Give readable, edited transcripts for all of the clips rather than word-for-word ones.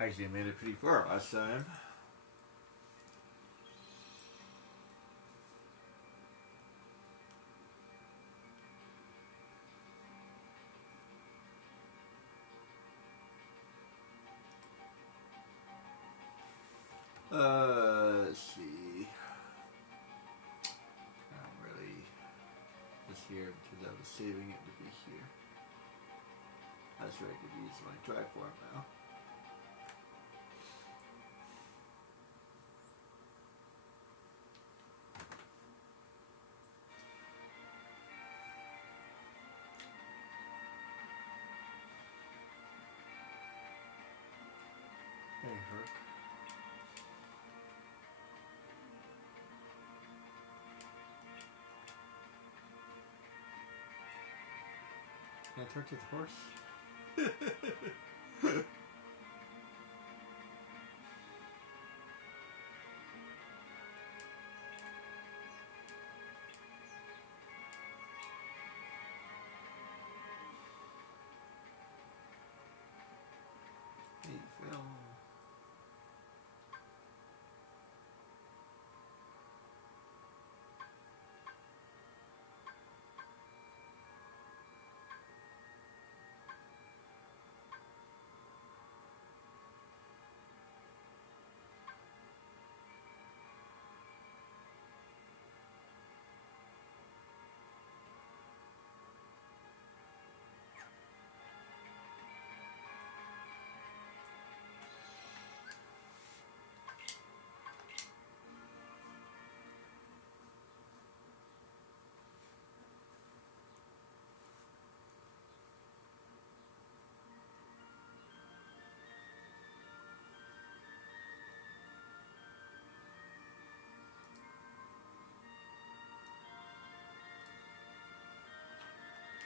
Actually, I made it pretty far last time. Let's see. Not really just here because I was saving it to be here. That's where I could use my triform now. Hey, Herc. Can I talk to the horse? Hey, Phil.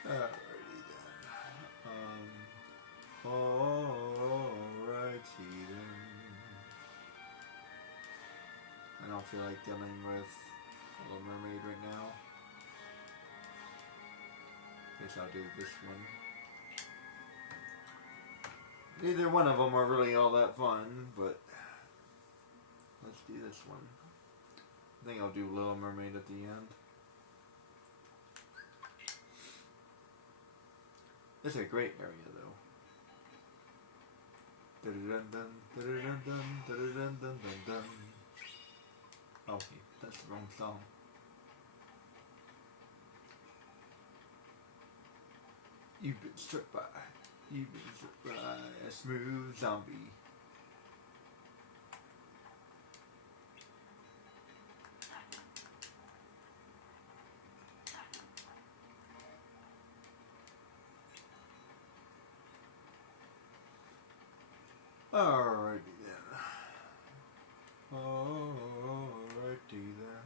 Alrighty then. Alrighty then. I don't feel like dealing with Little Mermaid right now. Guess I'll do this one. Neither one of them are really all that fun, but let's do this one. I think I'll do Little Mermaid at the end. It's a great area though. Oh, that's the wrong song. You've been struck by a smooth zombie. Alrighty then. Alrighty then.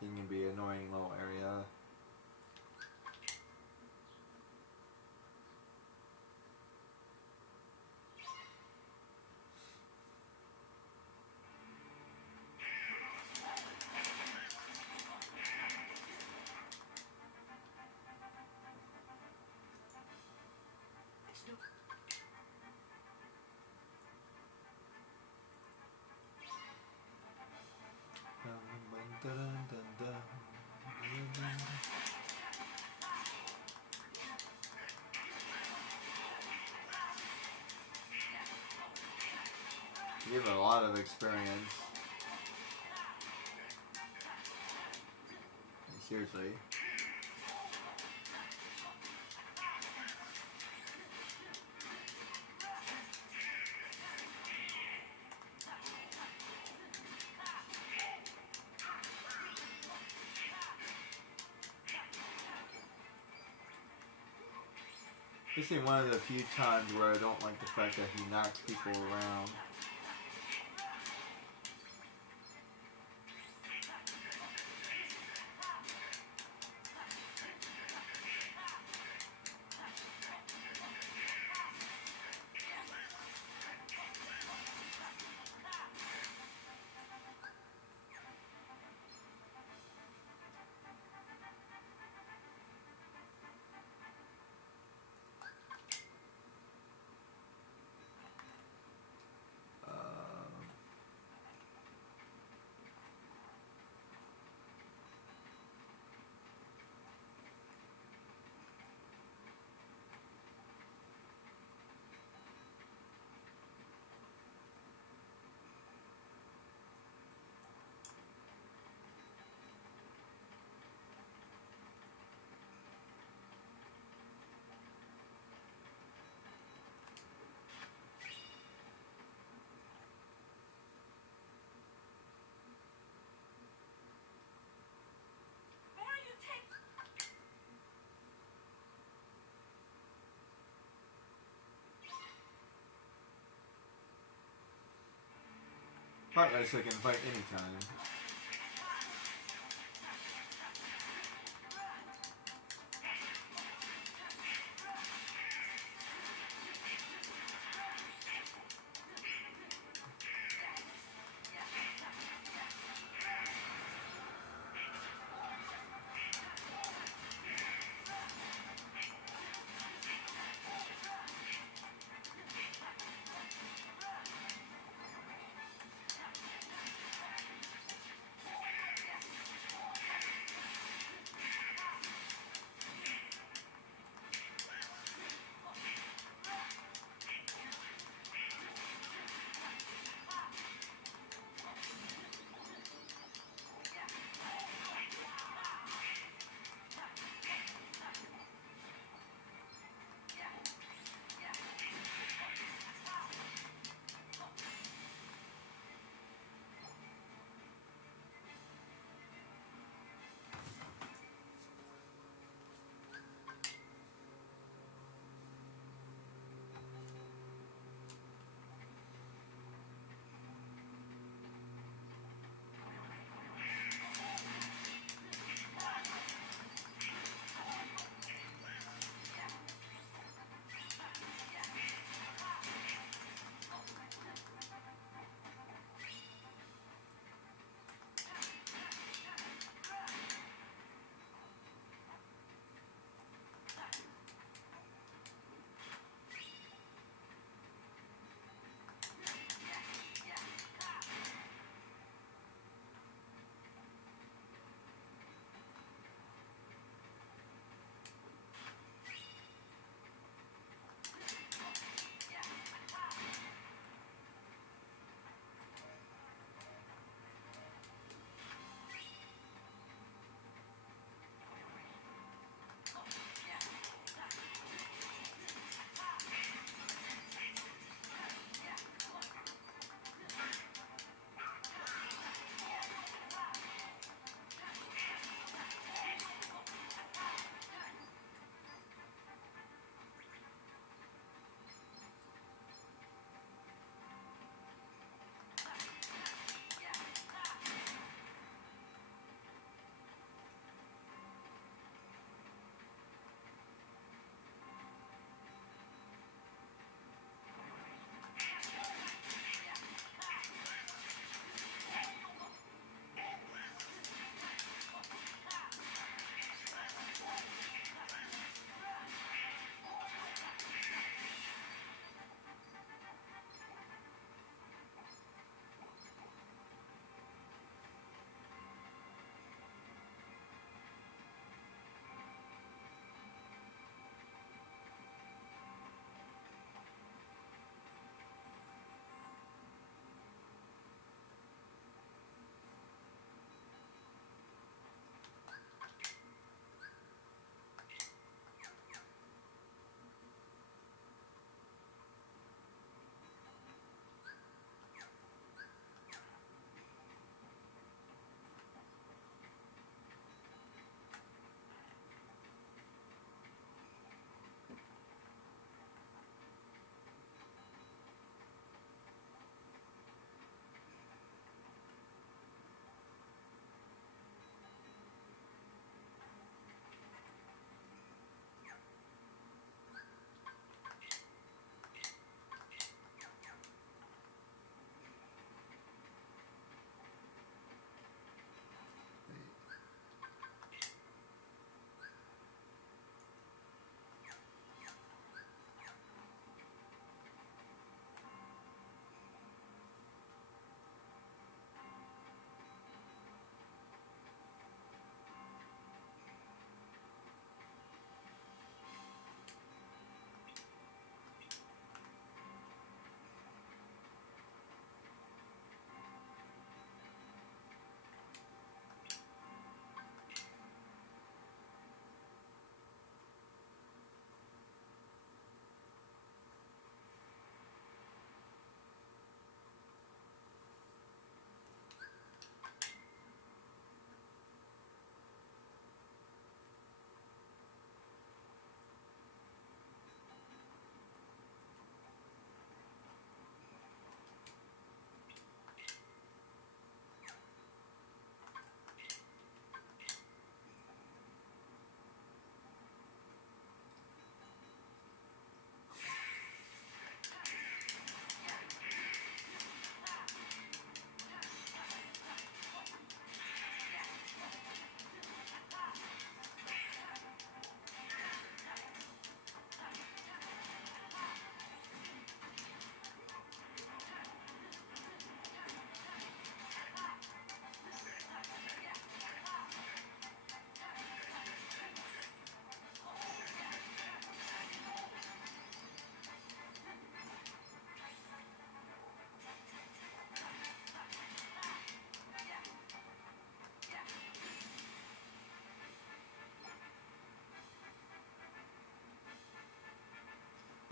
It can be an annoying little area. You have a lot of experience. Seriously. This is one of the few times where I don't like the fact that he knocks people around. Hawk Ice I can fight anytime.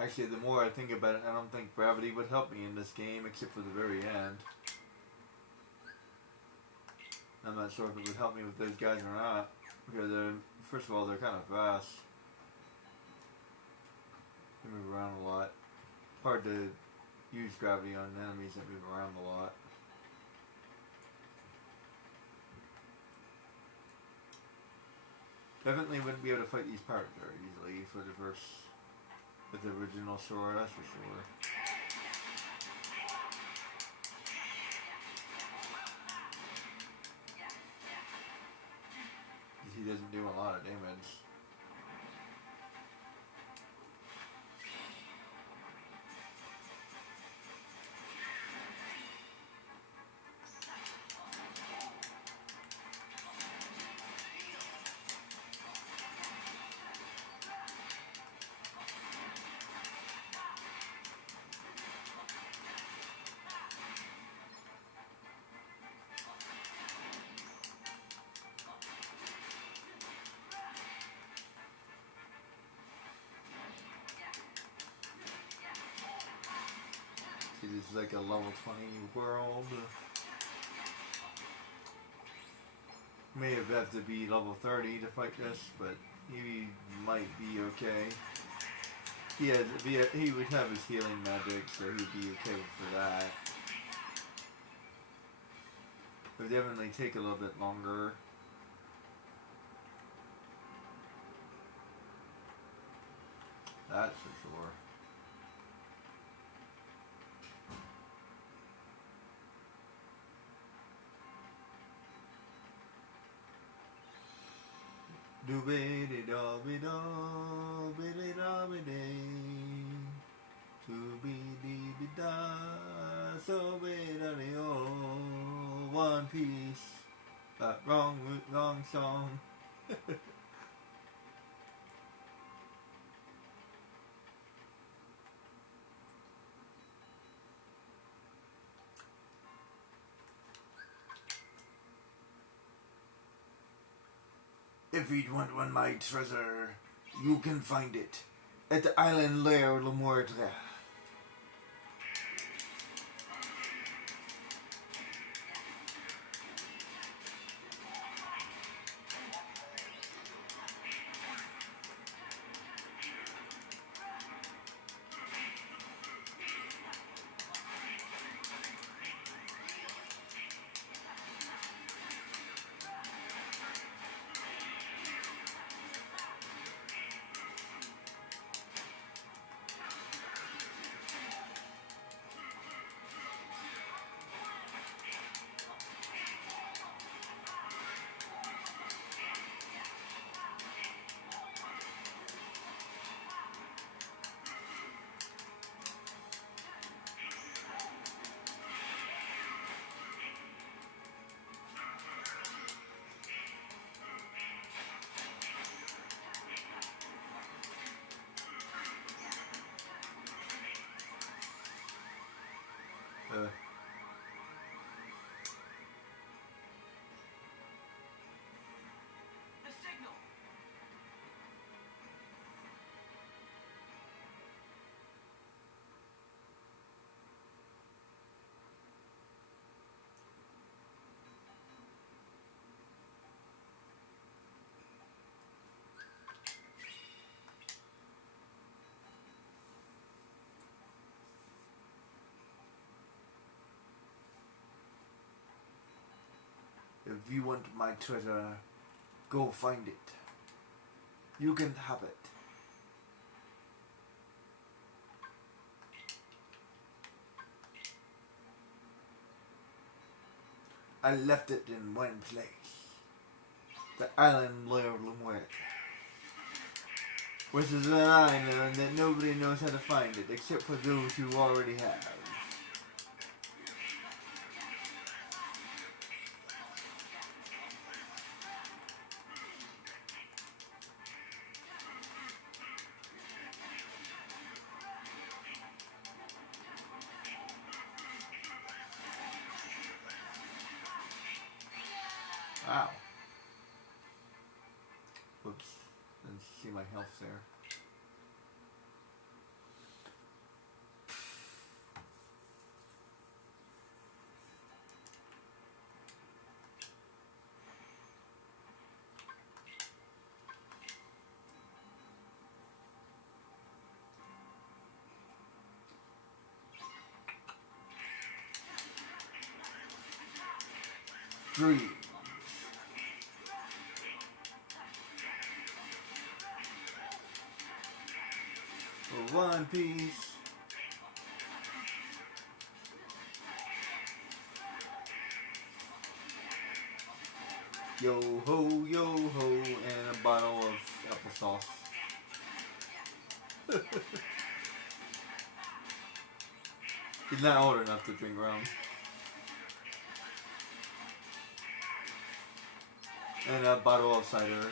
Actually, the more I think about it, I don't think gravity would help me in this game, except for the very end. I'm not sure if it would help me with those guys or not, because first of all, they're kind of fast. They move around a lot. Hard to use gravity on enemies that move around a lot. Definitely wouldn't be able to fight these pirates very easily for the with the original sword, that's for sure. He doesn't do a lot of damage. This is like a level 20 world. May have to be level 30 to fight this, but he might be okay. He would have his healing magic, so he'd be okay for that. It would definitely take a little bit longer. That's for sure. Do-be-de-da-be-da, be-de-da-be-day, do-be-de-be-da, so-be-da-de-oh, One Piece, wrong song. If you'd want my treasure, you can find it at the island lair Le Moindre. If you want my treasure, go find it. You can have it. I left it in one place. The island lair Le Moindre. Which is an island that nobody knows how to find it, except for those who already have. Wow. Whoops. Didn't see my health there. Dreams. One Piece. Yo ho, and a bottle of applesauce. He's not old enough to drink rum. And a bottle of cider.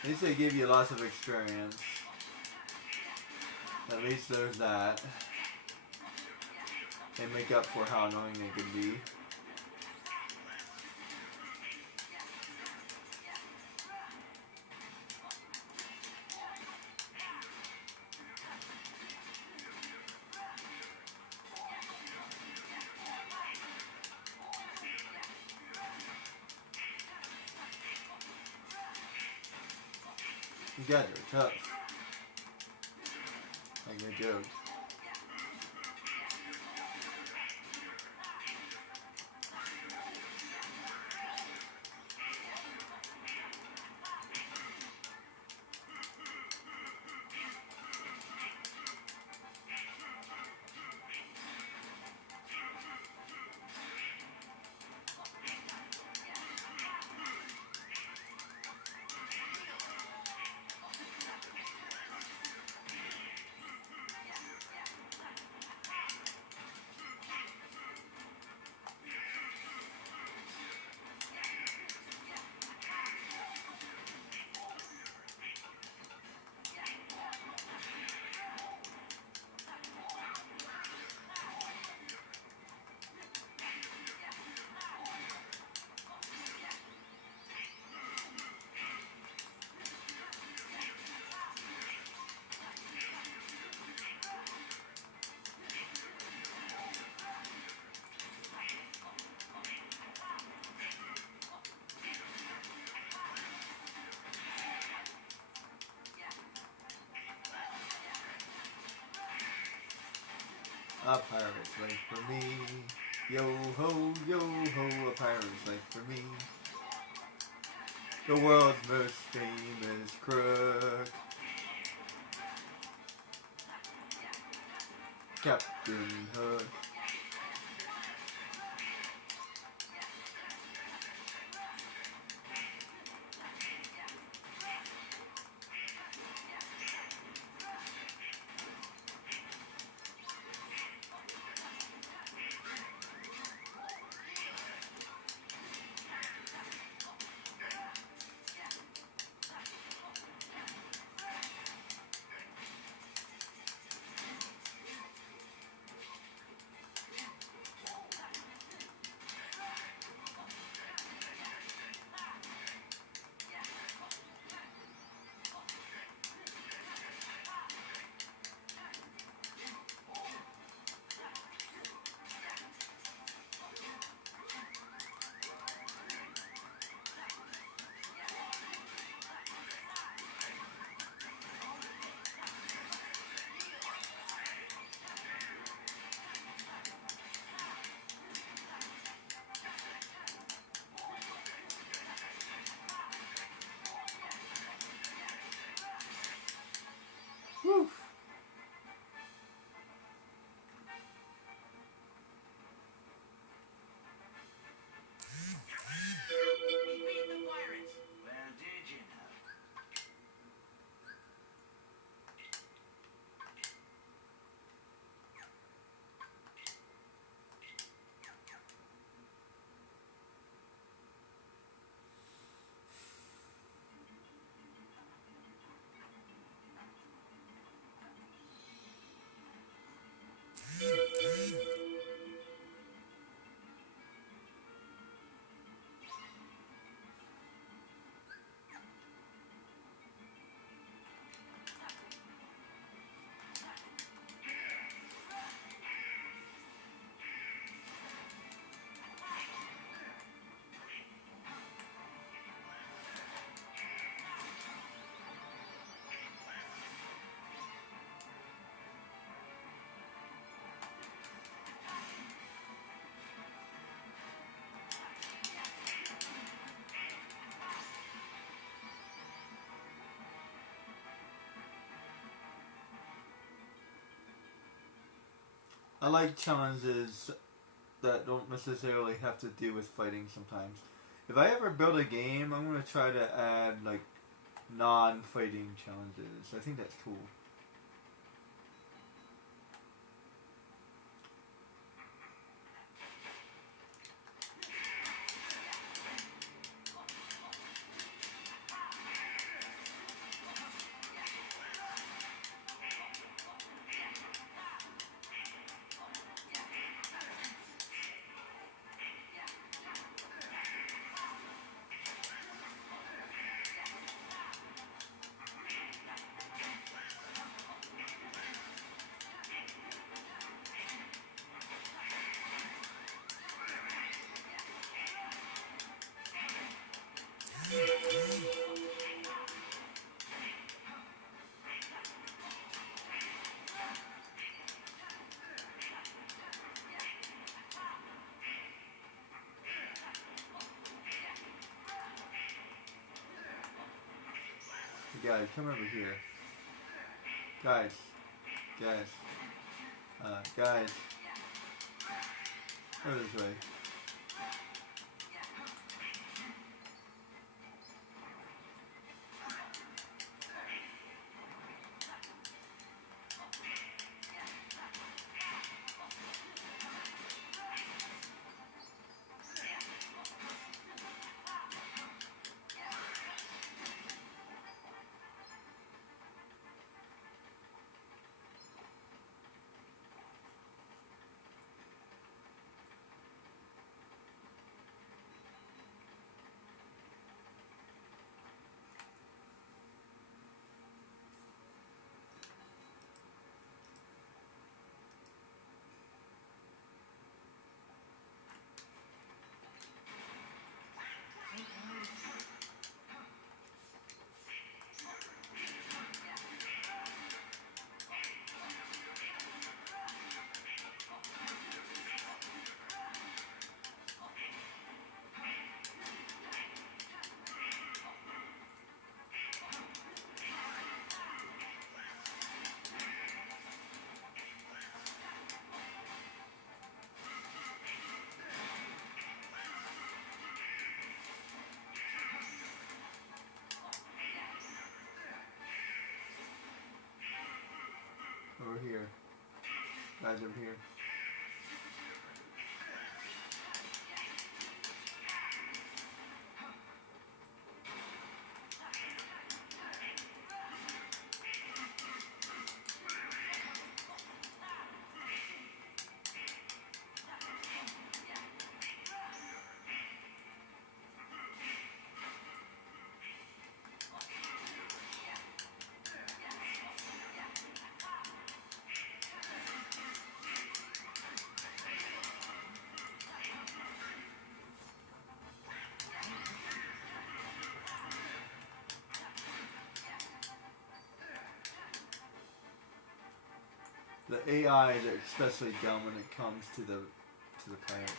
At least they give you lots of experience. At least there's that. They make up for how annoying they can be. You guys are tough. Like a joke. A pirate's life for me. Yo ho, a pirate's life for me. The world's most famous crook. Captain Hook. I like challenges that don't necessarily have to do with fighting sometimes. If I ever build a game, I'm gonna try to add like non-fighting challenges. I think that's cool. Hey guys, come over here. Guys, guys, guys, over this way. Over here. Guys, over here. The AI is especially dumb when it comes to the pirates.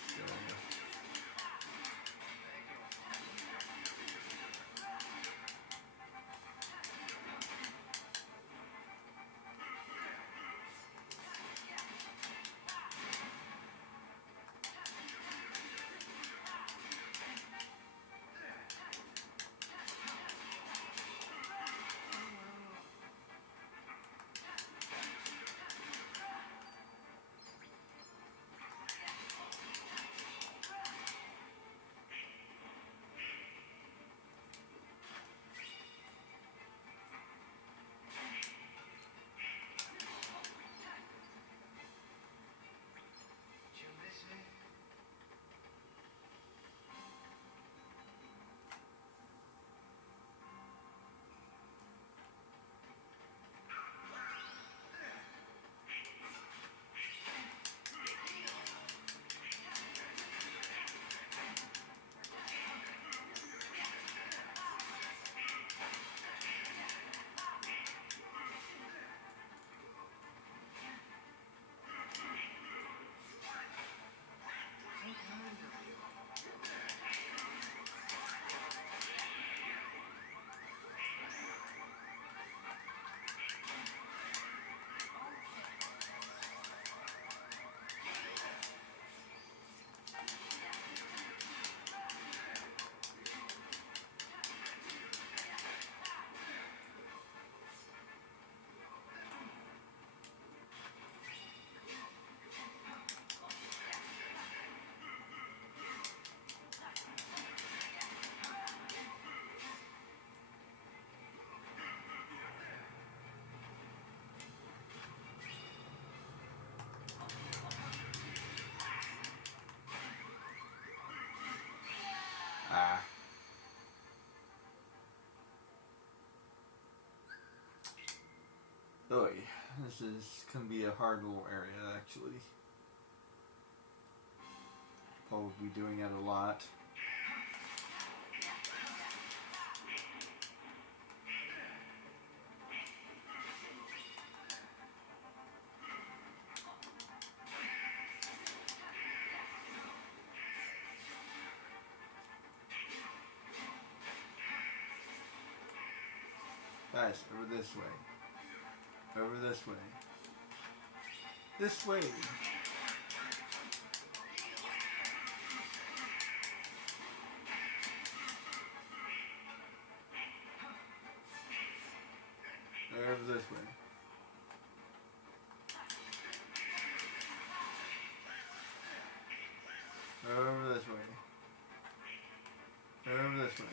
Oh, this is gonna be a hard little area actually. Probably doing it a lot. Guys, over this way. Over this way. This way. Over this way. Over this way. Over this way.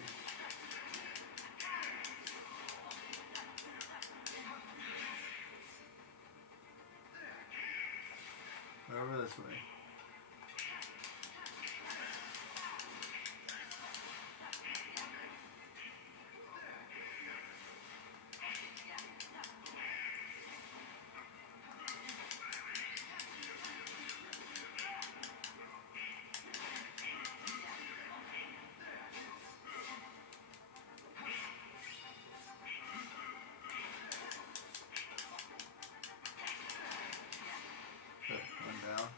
Over this way. Good. One down.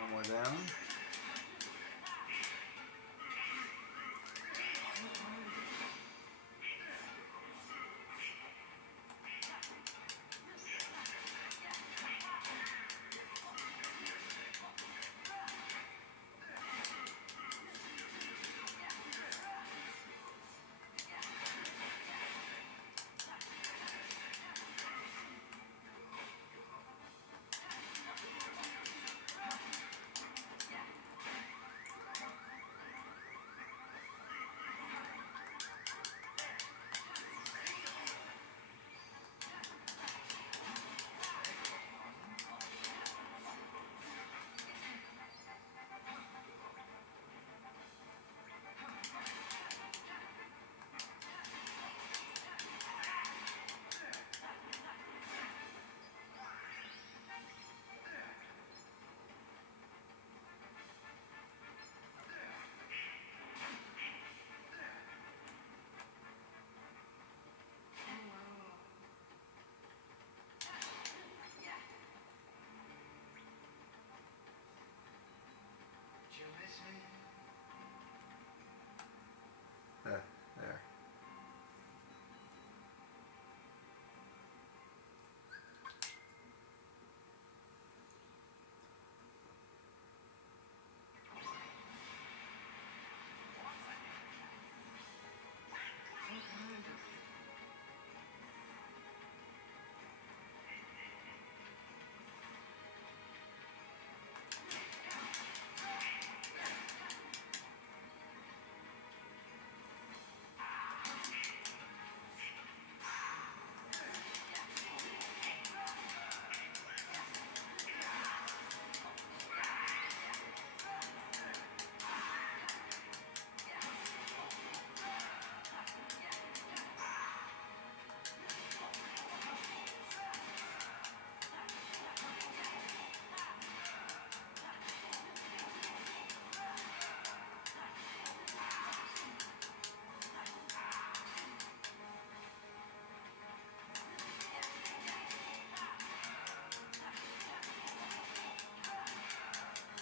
One more down. There.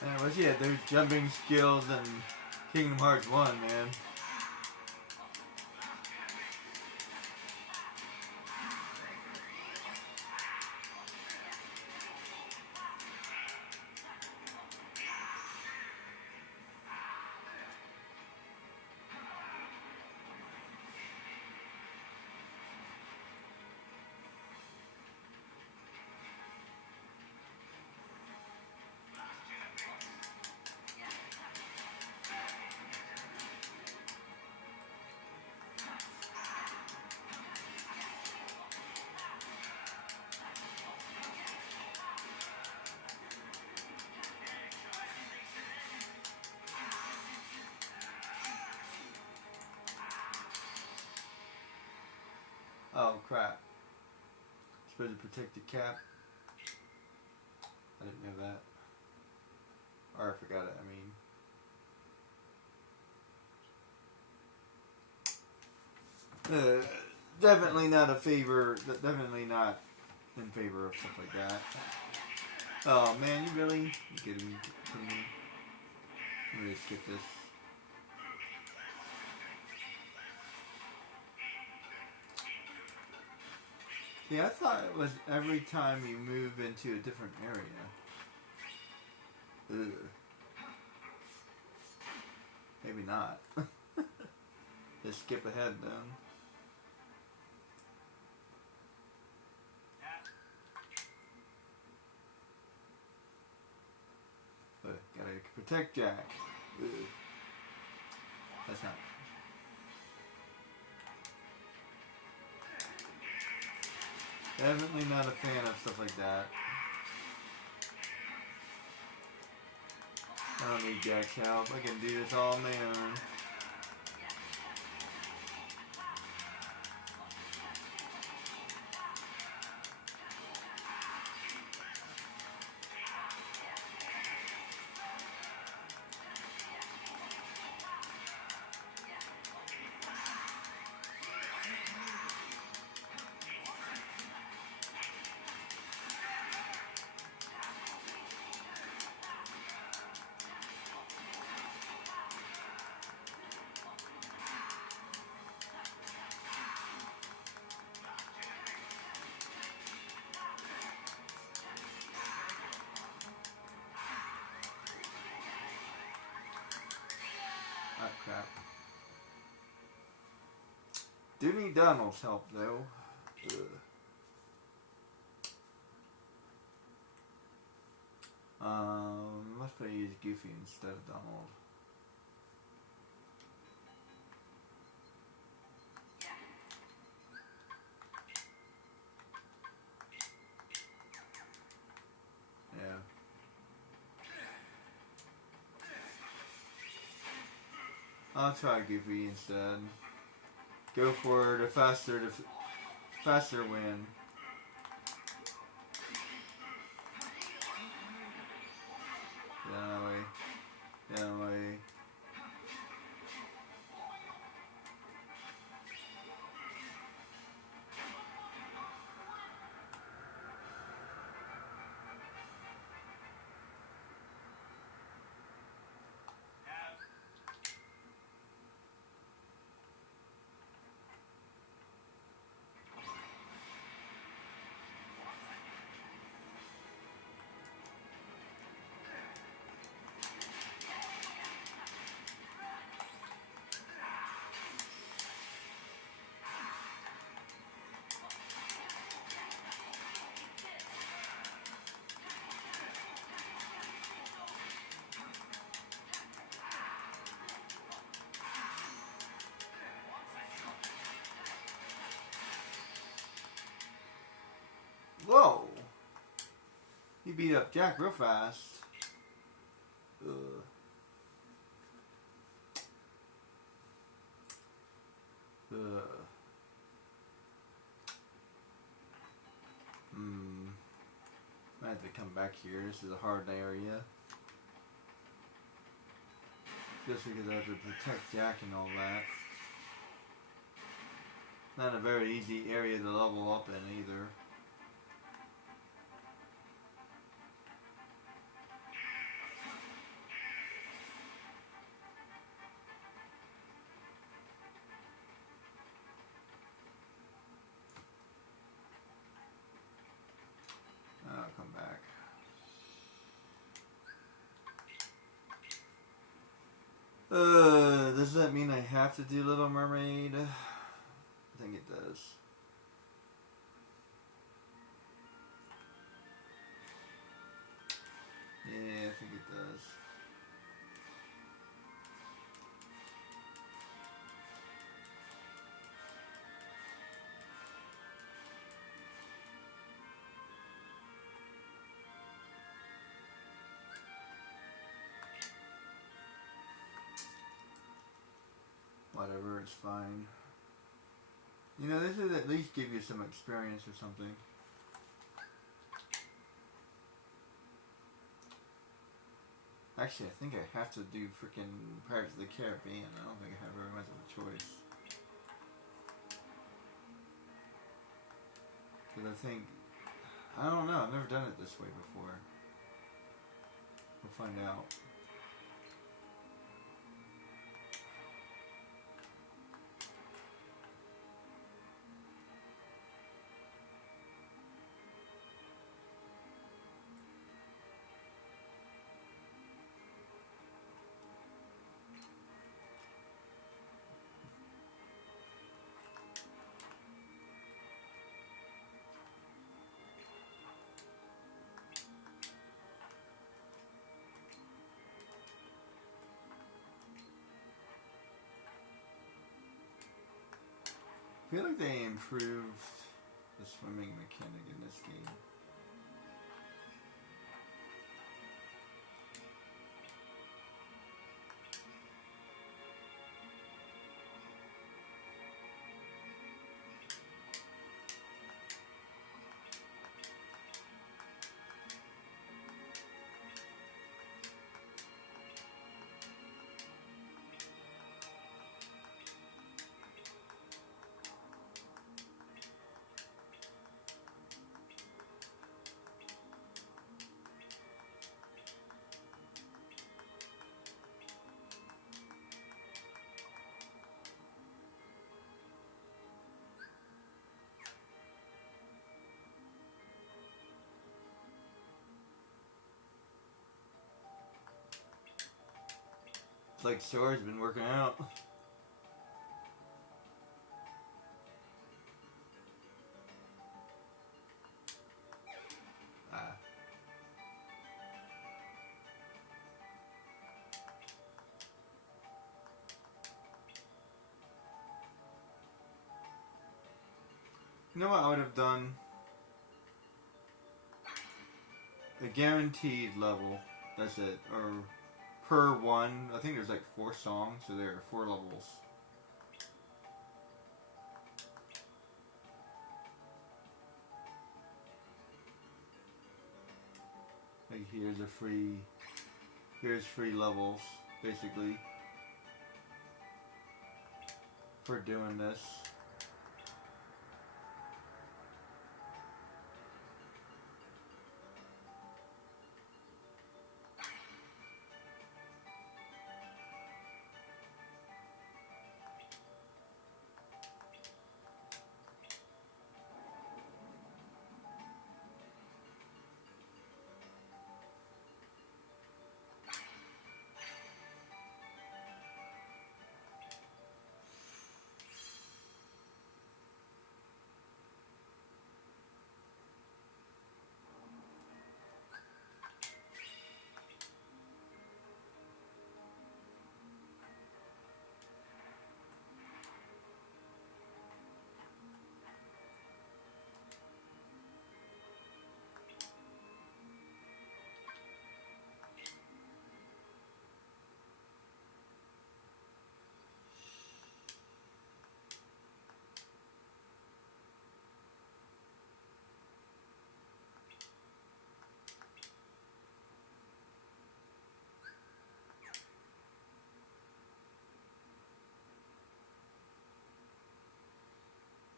Anyways, yeah, there's jumping skills in Kingdom Hearts 1, man. Oh crap. Supposed to protect the cap. I didn't know that. Or I forgot it, I mean. Definitely not definitely not in favor of stuff like that. Oh man, you really? You kidding me? Let me just skip this. See, I thought it was every time you move into a different area. Ugh. Maybe not. Just skip ahead then. But gotta protect Jack. Ugh. That's not. Definitely not a fan of stuff like that. I don't need Jack's help. I can do this all on my own. Oh crap. Do need Donald's help though. Ugh. Let's probably use Goofy instead of Donald. Yeah. I'll try Goofy instead. Go for the faster win. Get out of the way. Get out of the way. Whoa! He beat up Jack real fast. Ugh. Ugh. I have to come back here. This is a hard area. Just because I have to protect Jack and all that. Not a very easy area to level up in either. I'll come back. Does that mean I have to do Little Mermaid? I think it does. Yeah, I think it does. Whatever, it's fine. You know, this would at least give you some experience or something. Actually, I think I have to do freaking Pirates of the Caribbean. I don't think I have very much of a choice. Because I think... I don't know. I've never done it this way before. We'll find out. I feel like they improved the swimming mechanic in this game. It's like Sora's been working out. You know what I would have done? A guaranteed level. That's it. Or per one. I think there's like 4 songs, so there are 4 levels. Like here's free levels, basically, for doing this.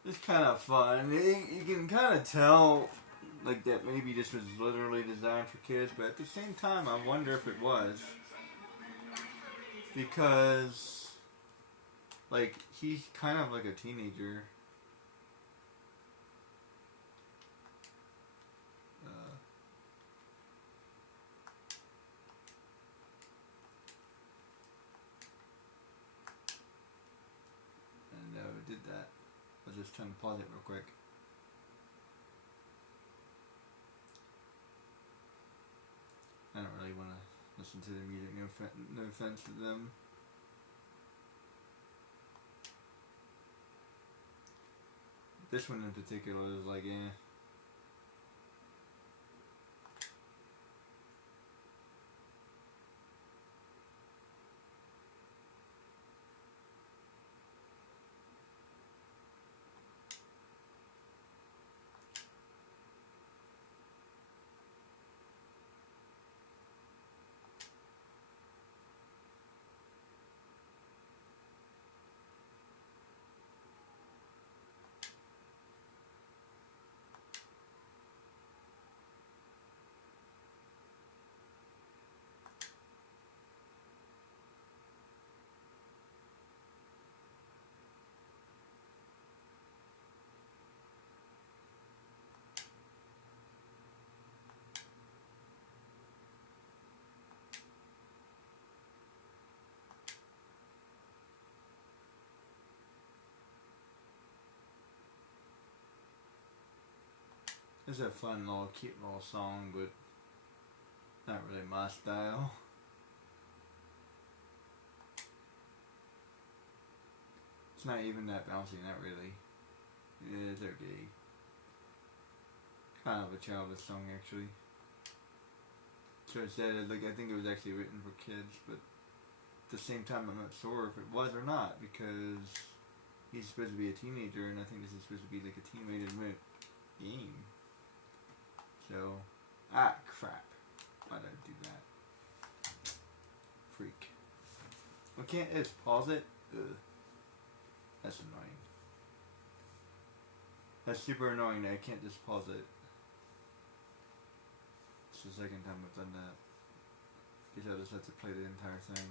It's kind of fun. You can kind of tell, like, that maybe this was literally designed for kids, but at the same time, I wonder if it was. Because, like, he's kind of like a teenager. And it did that. I was just trying to pause it real quick. I don't really want to listen to the music, no offense to them. This one in particular was like, eh. It's a fun little, cute little song, but not really my style. It's not even that bouncy, not really. It's okay. Kind of a childish song, actually. So it said, like, I think it was actually written for kids, but at the same time, I'm not sure if it was or not, because he's supposed to be a teenager, and I think this is supposed to be like a team-rated game. So, crap. Why did I do that? Freak. I can't just pause it? Ugh. That's annoying. That's super annoying that I can't just pause it. It's the second time I've done that. Because I just have to play the entire thing.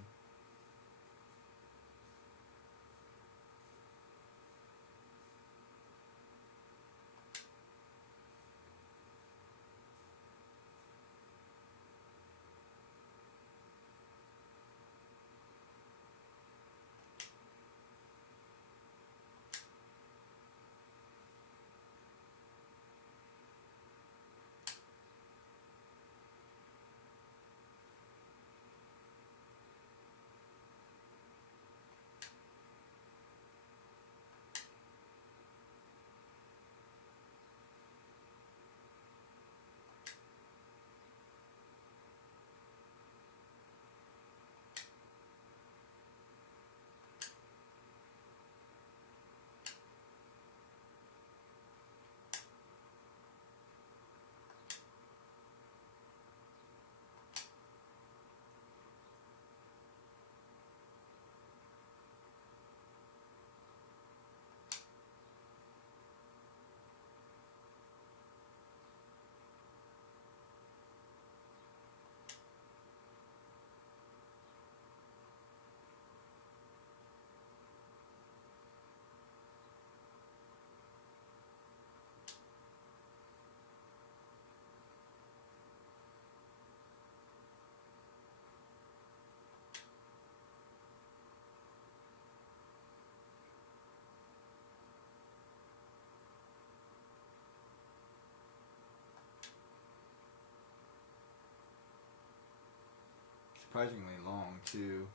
Surprisingly long, too.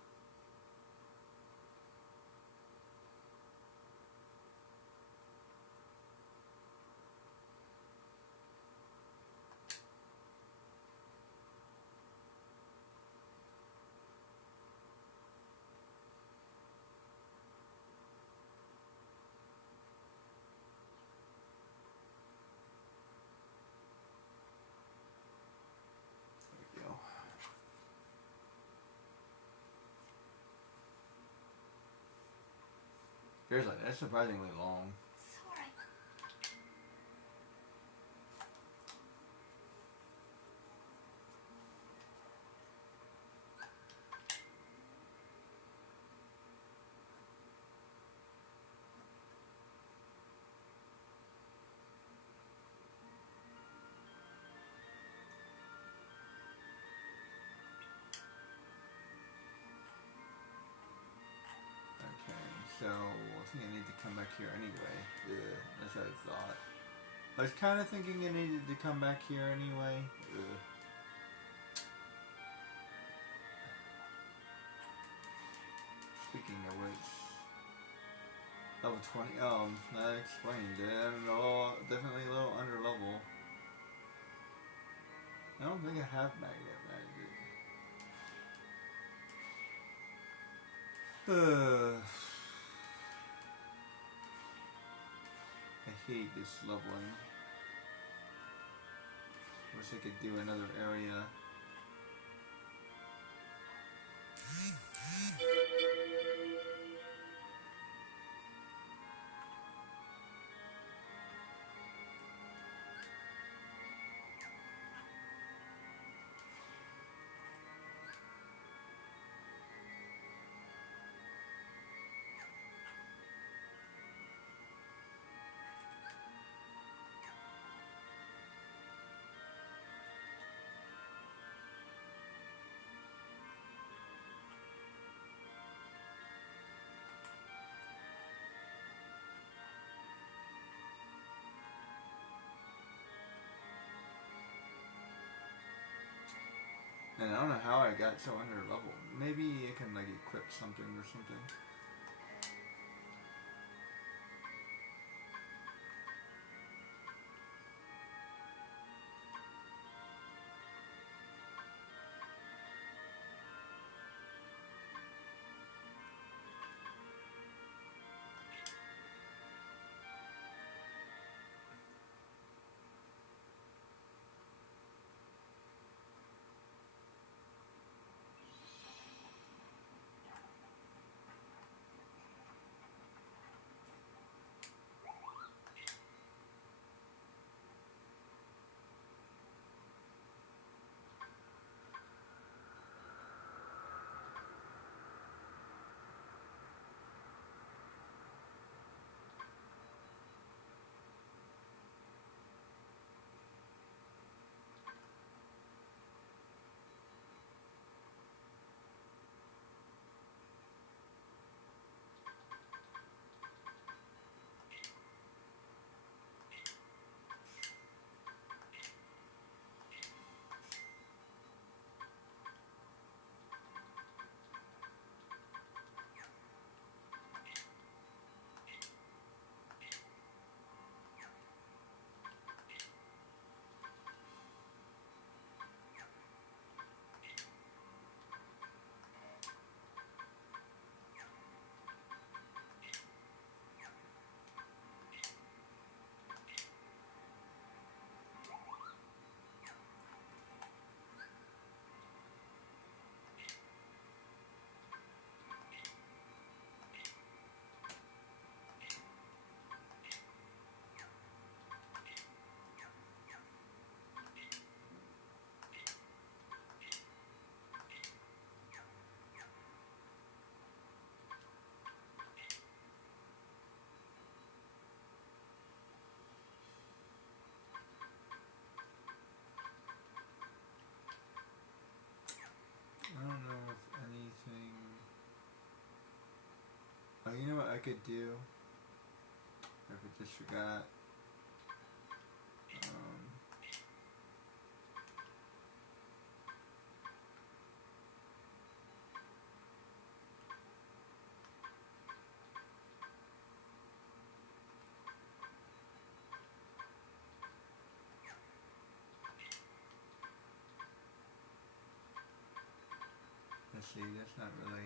There we go. Seriously, that's surprisingly long. Sorry. Okay, so I think I need to come back here anyway. Ugh, that's what I thought. I was kind of thinking I needed to come back here anyway. Ugh. Speaking of which, level 20. That explains it. I'm definitely a little under level. I don't think I have magnet magic. I hate this leveling. Wish I could do another area. And I don't know how I got so under level. Maybe I can like equip something or something. I don't know if anything. Oh, you know what I could do? I could just forgot. Let's see, that's not really.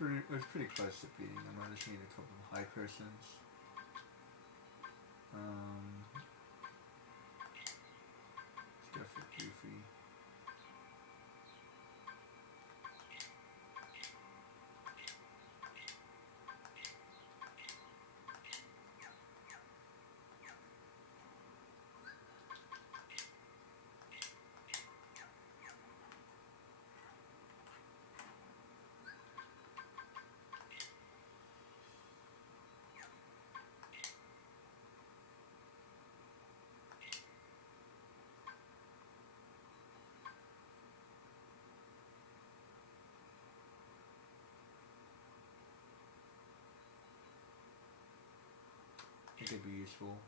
It was pretty close to beating him. I just need a couple of high persons. Let's go for Goofy. It could be useful.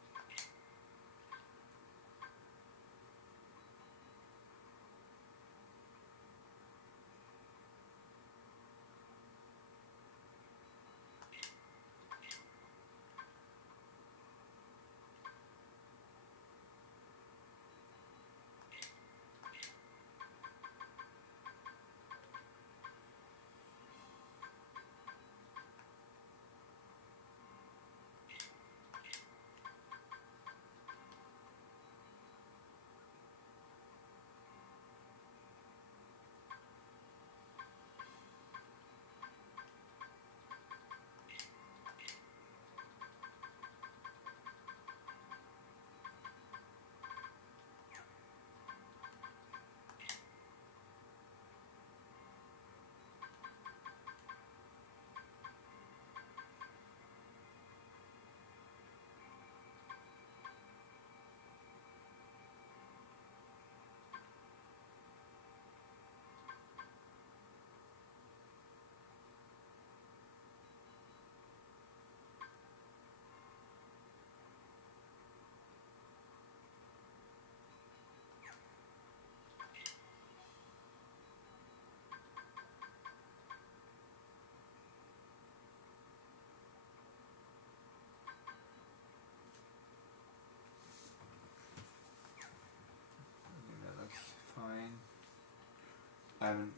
I haven't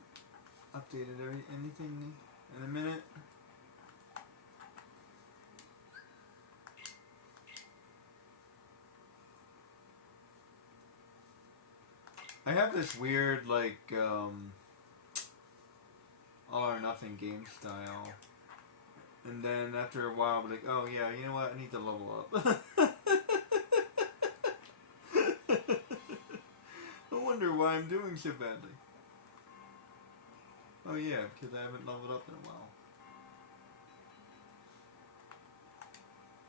updated anything in a minute. I have this weird, like, all or nothing game style. And then after a while, I'll be like, oh yeah, you know what, I need to level up. I wonder why I'm doing so badly. Oh yeah, because I haven't leveled up in a while.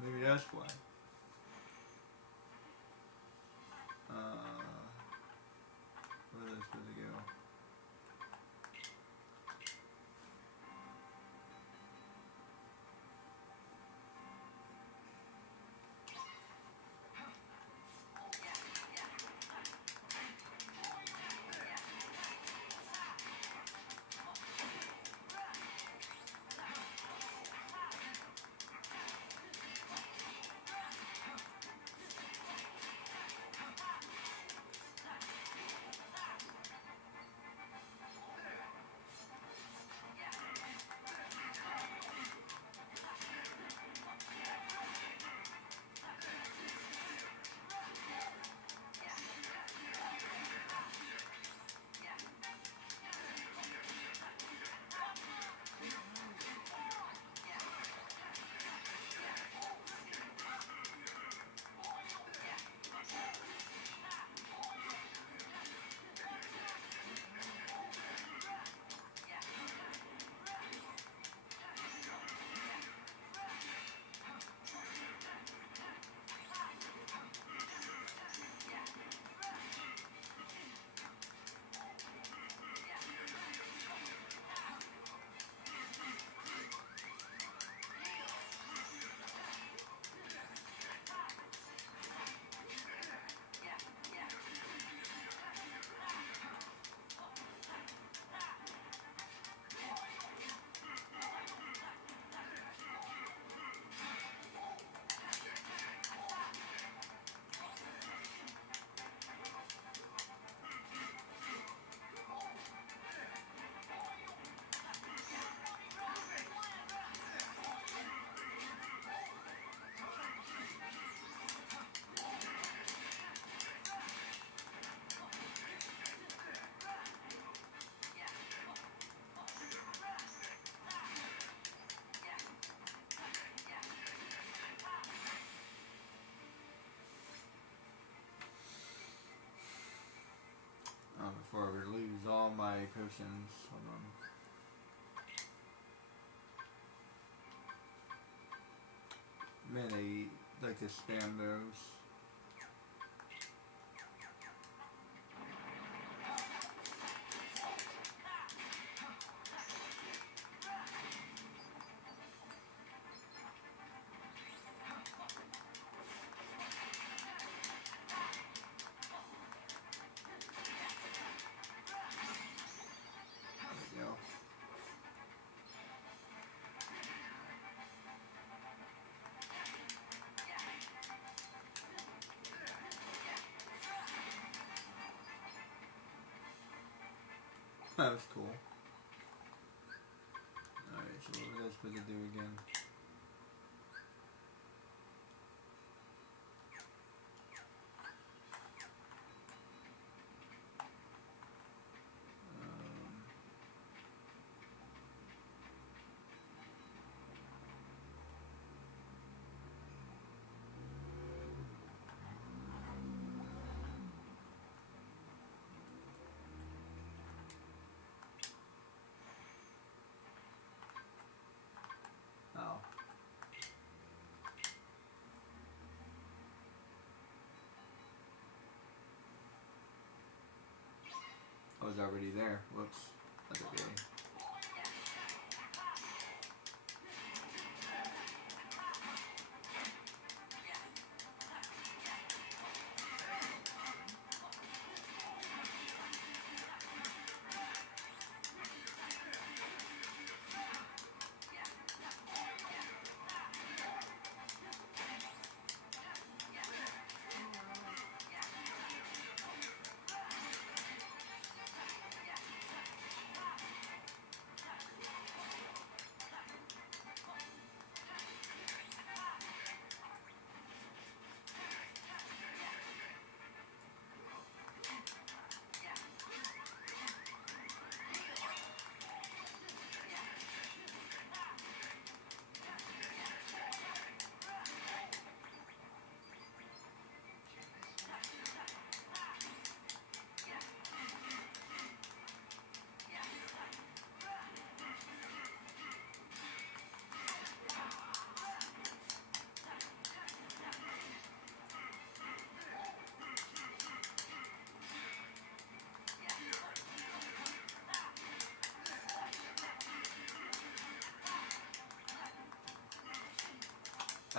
Maybe that's why. Where was I supposed to go? Before I lose all my potions. Hold on. Man, they like to spam those. That was cool. Alright, so what was I supposed to do again? Oh. I was already there. Whoops. That's okay.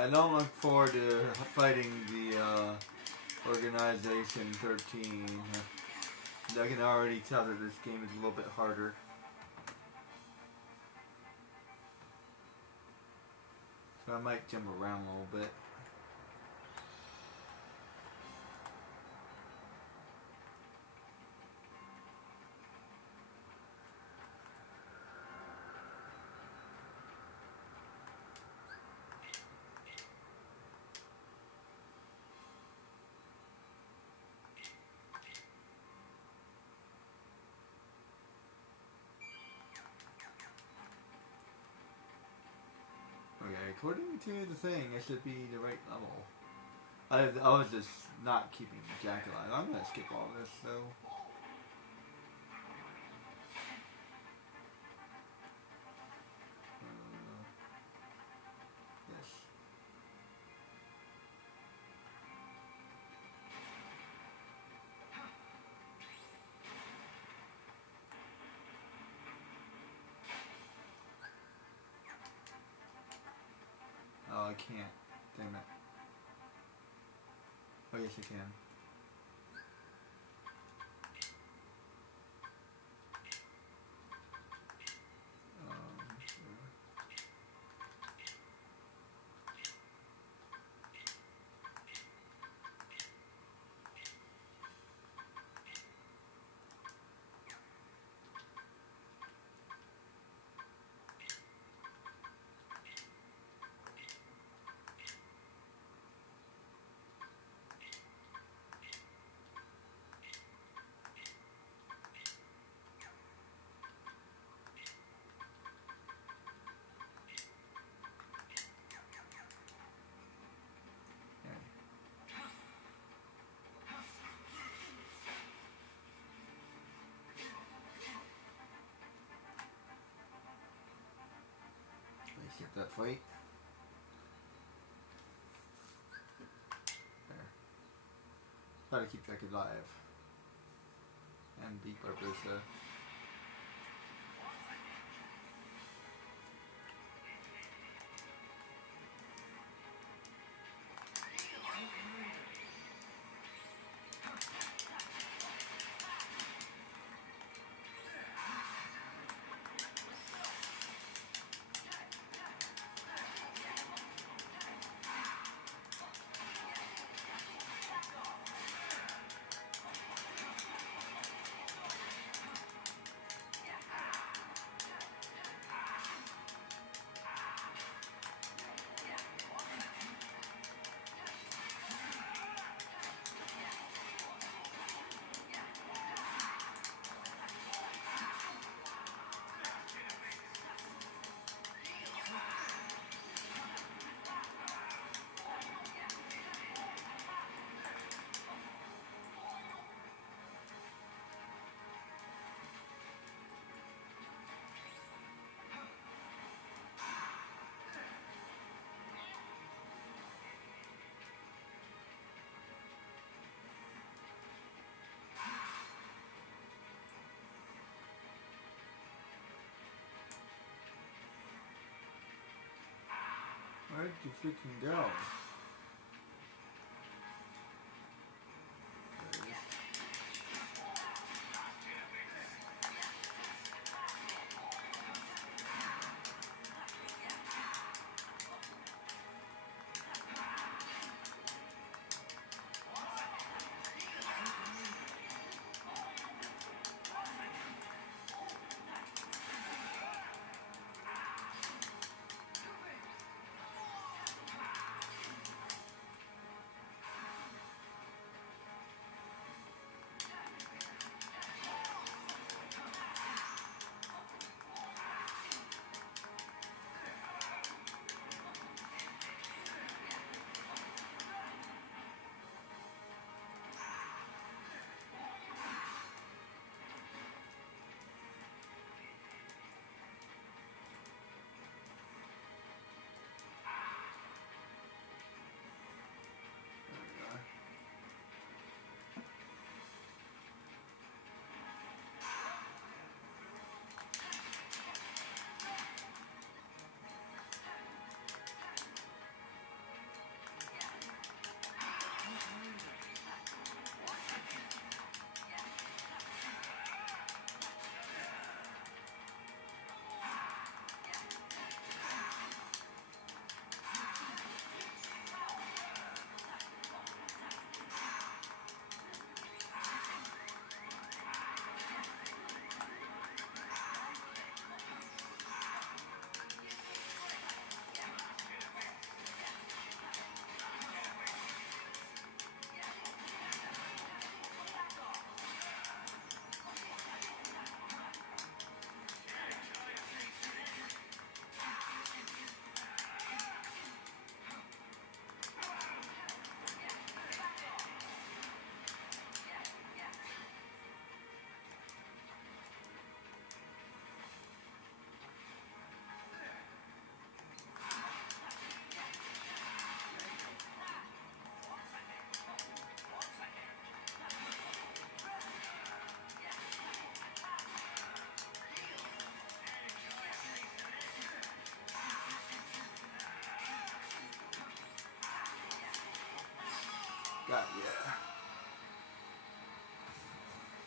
I don't look forward to fighting the Organization 13. I can already tell that this game is a little bit harder. So I might jump around a little bit. Okay, according to the thing, it should be the right level. I was just not keeping Jack alive. I'm gonna skip all this though. Yes. Oh, I can't. Damn it. Oh, yes, I can. Let's get that fight. There. Try to keep Jack alive. And beat Barbossa. Where'd you freaking go? There it is.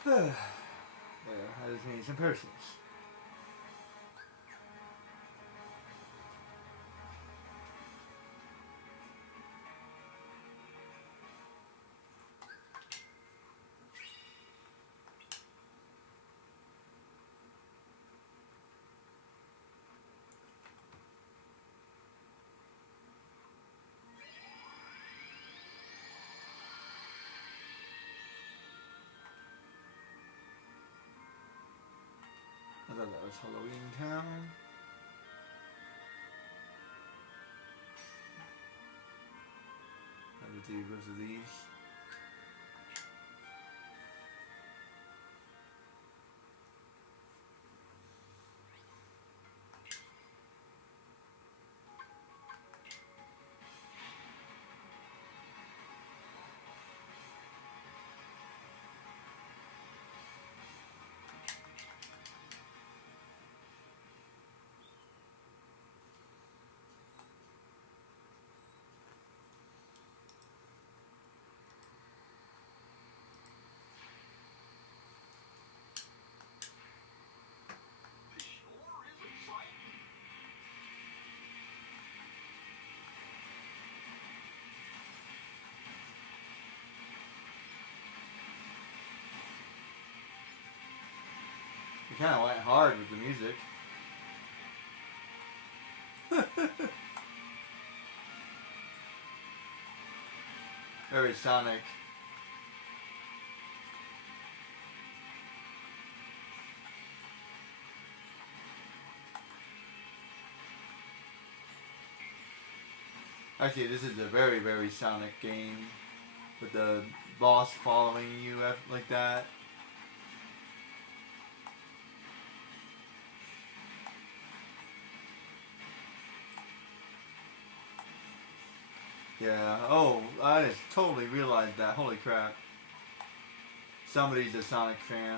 There, I just need some potions. I thought that was Halloween Town. I have to do both of these. It kind of went hard with the music. Very Sonic. Actually, this is a very, very Sonic game. With the boss following you like that. Yeah, oh, I just totally realized that. Holy crap. Somebody's a Sonic fan.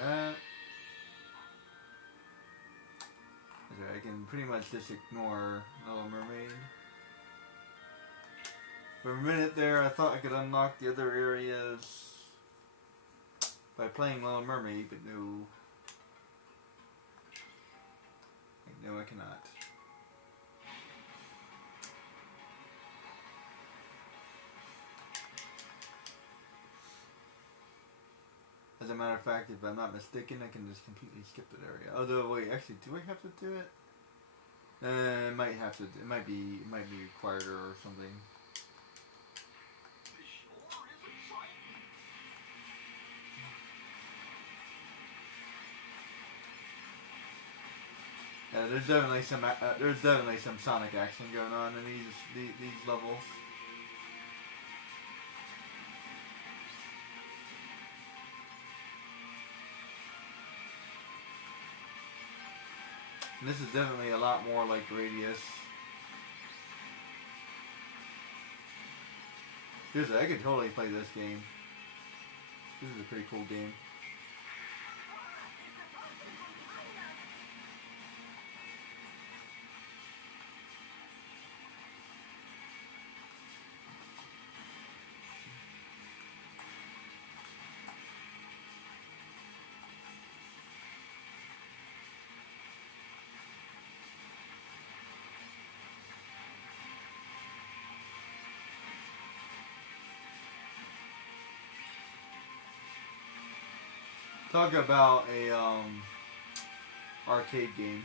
That. Okay, I can pretty much just ignore Little Mermaid. For a minute there, I thought I could unlock the other areas by playing Little Mermaid, but no. No, I cannot. As a matter of fact, if I'm not mistaken, I can just completely skip that area. Although, wait, actually, do I have to do it? It might have to. It might be required or something. there's definitely some Sonic action going on in these levels. And this is definitely a lot more like Radius. I could totally play this game. This is a pretty cool game. Talk about a arcade game.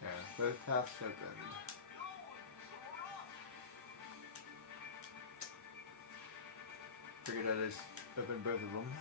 Yeah, both halves opened. Figured I'd just open both of them.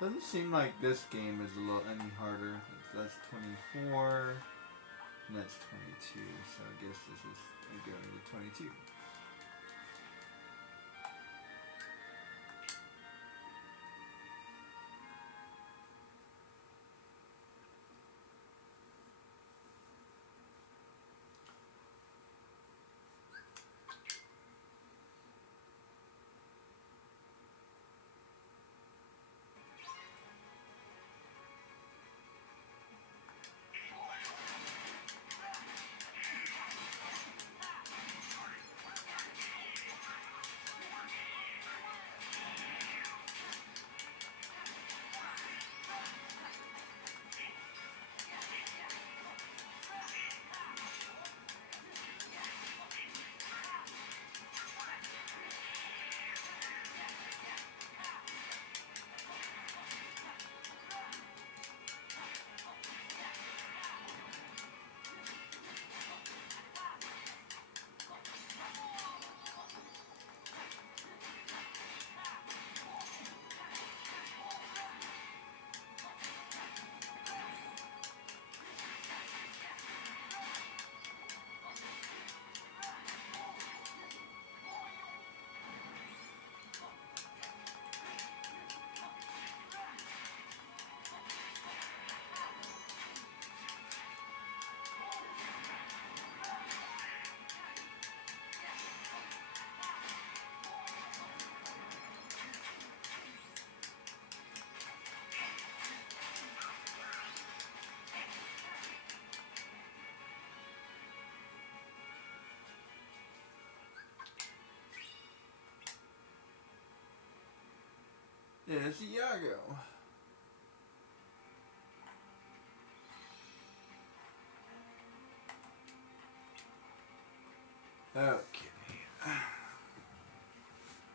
Doesn't seem like this game is a little any harder. That's 24, and that's 22, so I guess this is going to 22. is Iago. Okay.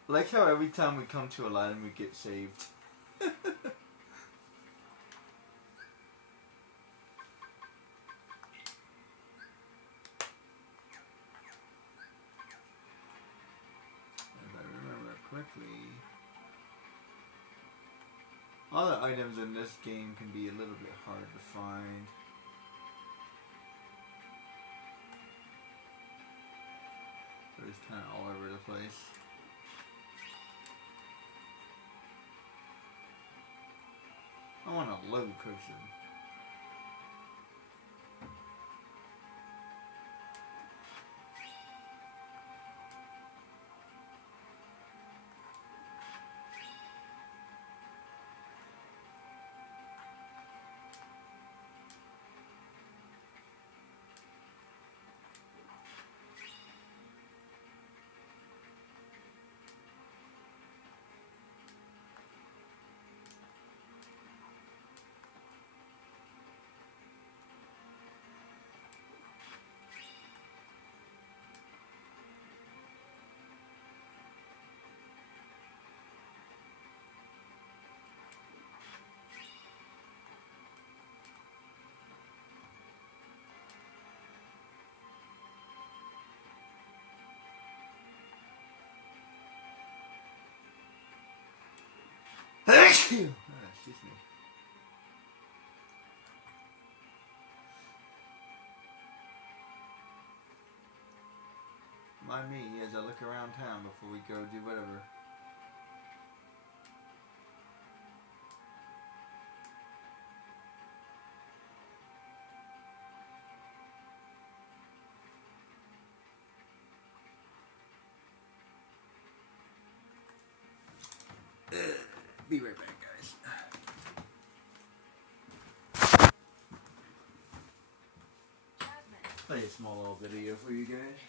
Like how every time we come to Aladdin we get saved. As I remember correctly, all the items in this game can be a little bit hard to find. They're just kind of all over the place. I want a low cushion. Excuse me. Mind me as I look around town before we go do whatever. Be right back, guys. Play a small little video for you guys.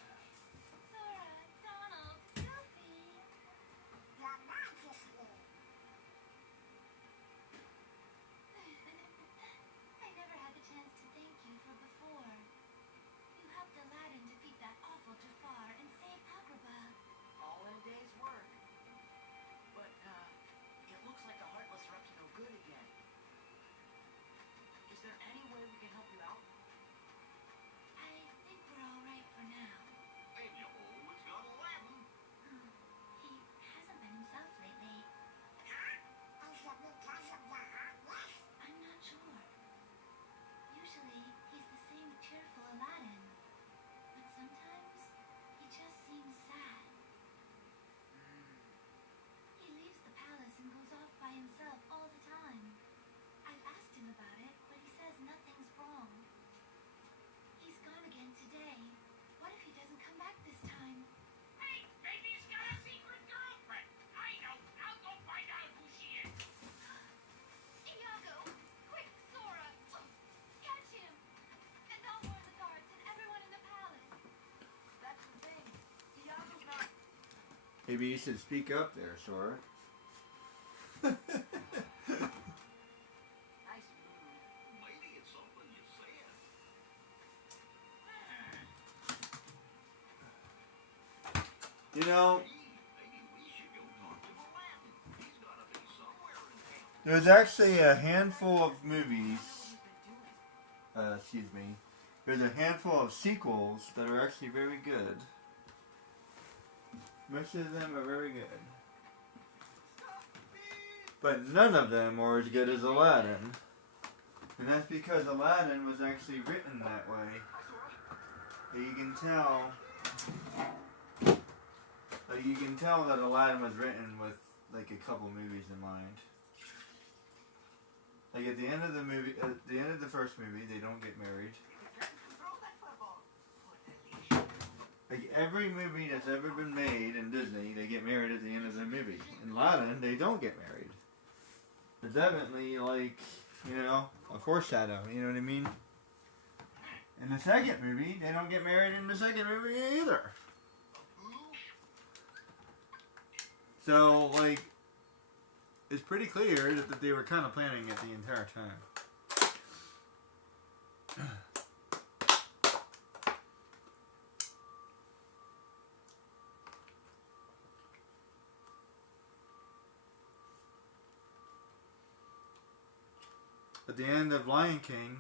Maybe you should speak up there, Sora. Nice move. Maybe it's something you said. You know, Maybe we should go talk to Aladdin. He's gotta be somewhere in town. there's actually a handful of movies. Excuse me. There's a handful of sequels that are actually very good. Most of them are very good. But none of them are as good as Aladdin. And that's because Aladdin was actually written that way. You can tell that Aladdin was written with like a couple movies in mind. Like at the end of the movie, at the end of the first movie, they don't get married. Like every movie that's ever been made in Disney, they get married at the end of the movie. In Aladdin, they don't get married. It's definitely like, you know, a foreshadow, you know what I mean? In the second movie, they don't get married in the second movie either. So, like, it's pretty clear that they were kind of planning it the entire time. At the end of Lion King,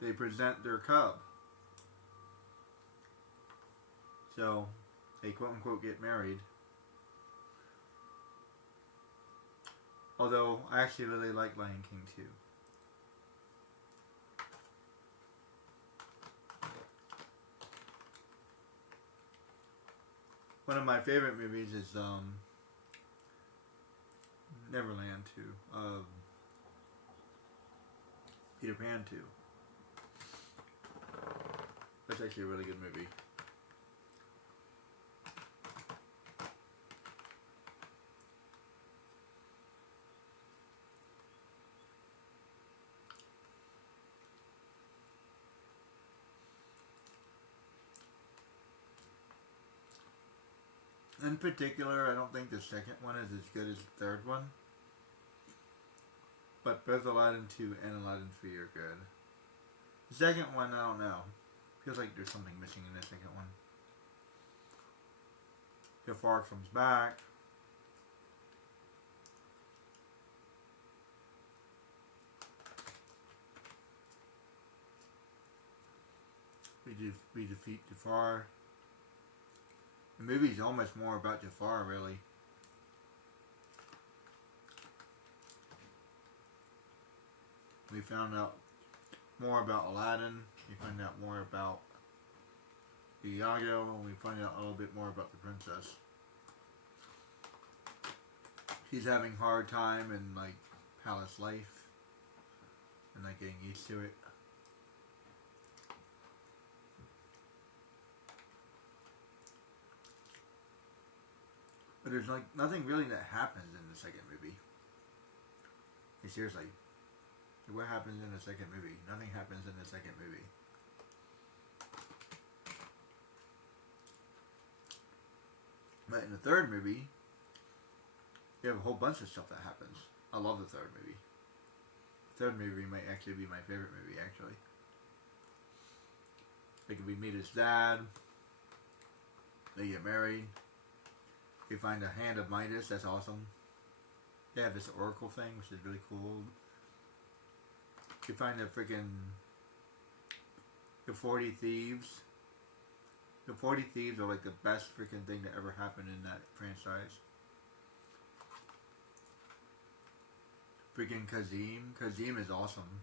they present their cub. So, they quote unquote get married. Although, I actually really like Lion King too. One of my favorite movies is Neverland 2. Peter Pan 2. That's actually a really good movie. In particular, I don't think the second one is as good as the third one. But both Aladdin 2 and Aladdin 3 are good. The second one, I don't know. Feels like there's something missing in the second one. Jafar comes back. We defeat Jafar. The movie's almost more about Jafar, really. We found out more about Aladdin. We find out more about Iago, and we find out a little bit more about the princess. She's having a hard time in like palace life and like getting used to it. But there's like nothing really that happens in the second movie. Like, seriously. What happens in the second movie? Nothing happens in the second movie. But in the third movie, you have a whole bunch of stuff that happens. I love the third movie. The third movie might actually be my favorite movie, actually. Like, we meet his dad. They get married. We find a hand of Midas. That's awesome. They have this oracle thing, which is really cool. You find the freaking the 40 Thieves. The 40 Thieves are like the best freaking thing that ever happened in that franchise. Freaking Kazim. Kazim is awesome.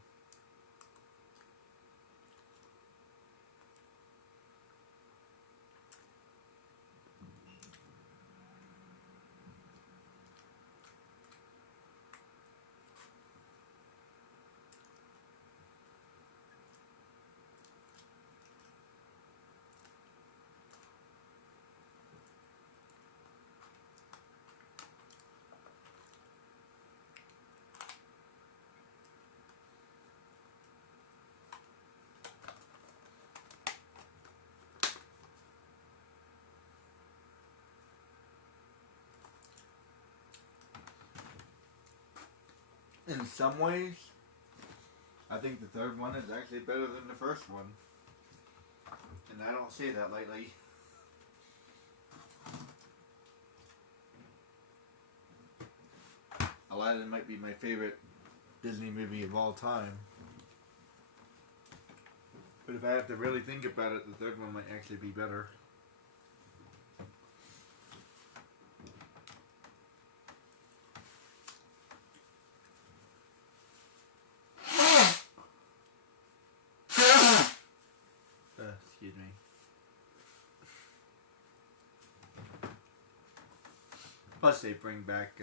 In some ways, I think the third one is actually better than the first one. And I don't say that lightly. Aladdin might be my favorite Disney movie of all time. But if I have to really think about it, the third one might actually be better. Excuse me. Plus they bring back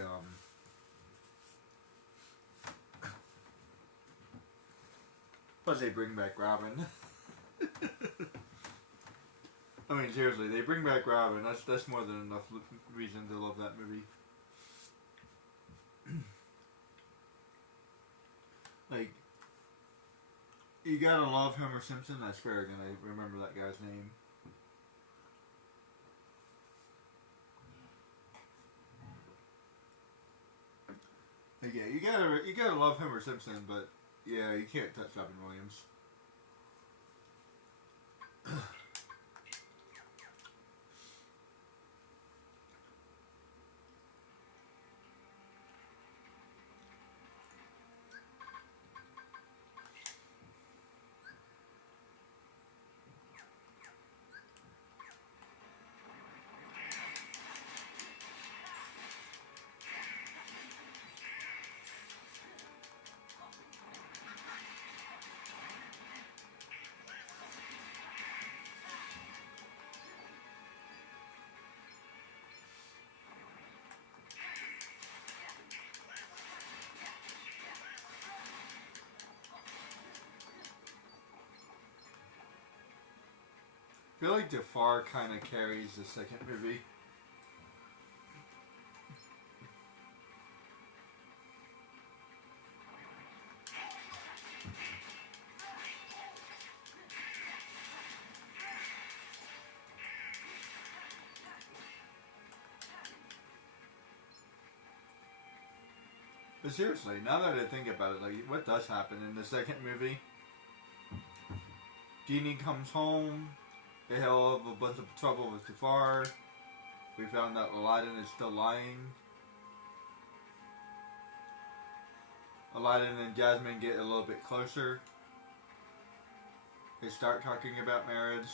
Robin. I mean, seriously, they bring back Robin. That's more than enough reason to love that movie. Like, you gotta love Homer Simpson. I swear I'm gonna remember that guy's name. Yeah, you gotta love Homer Simpson, but yeah, you can't touch Robin Williams. I feel like Jafar kind of carries the second movie. But seriously, now that I think about it, like, what does happen in the second movie? Genie comes home. They have a bunch of trouble with Jafar. We found out Aladdin is still lying. Aladdin and Jasmine get a little bit closer. They start talking about marriage.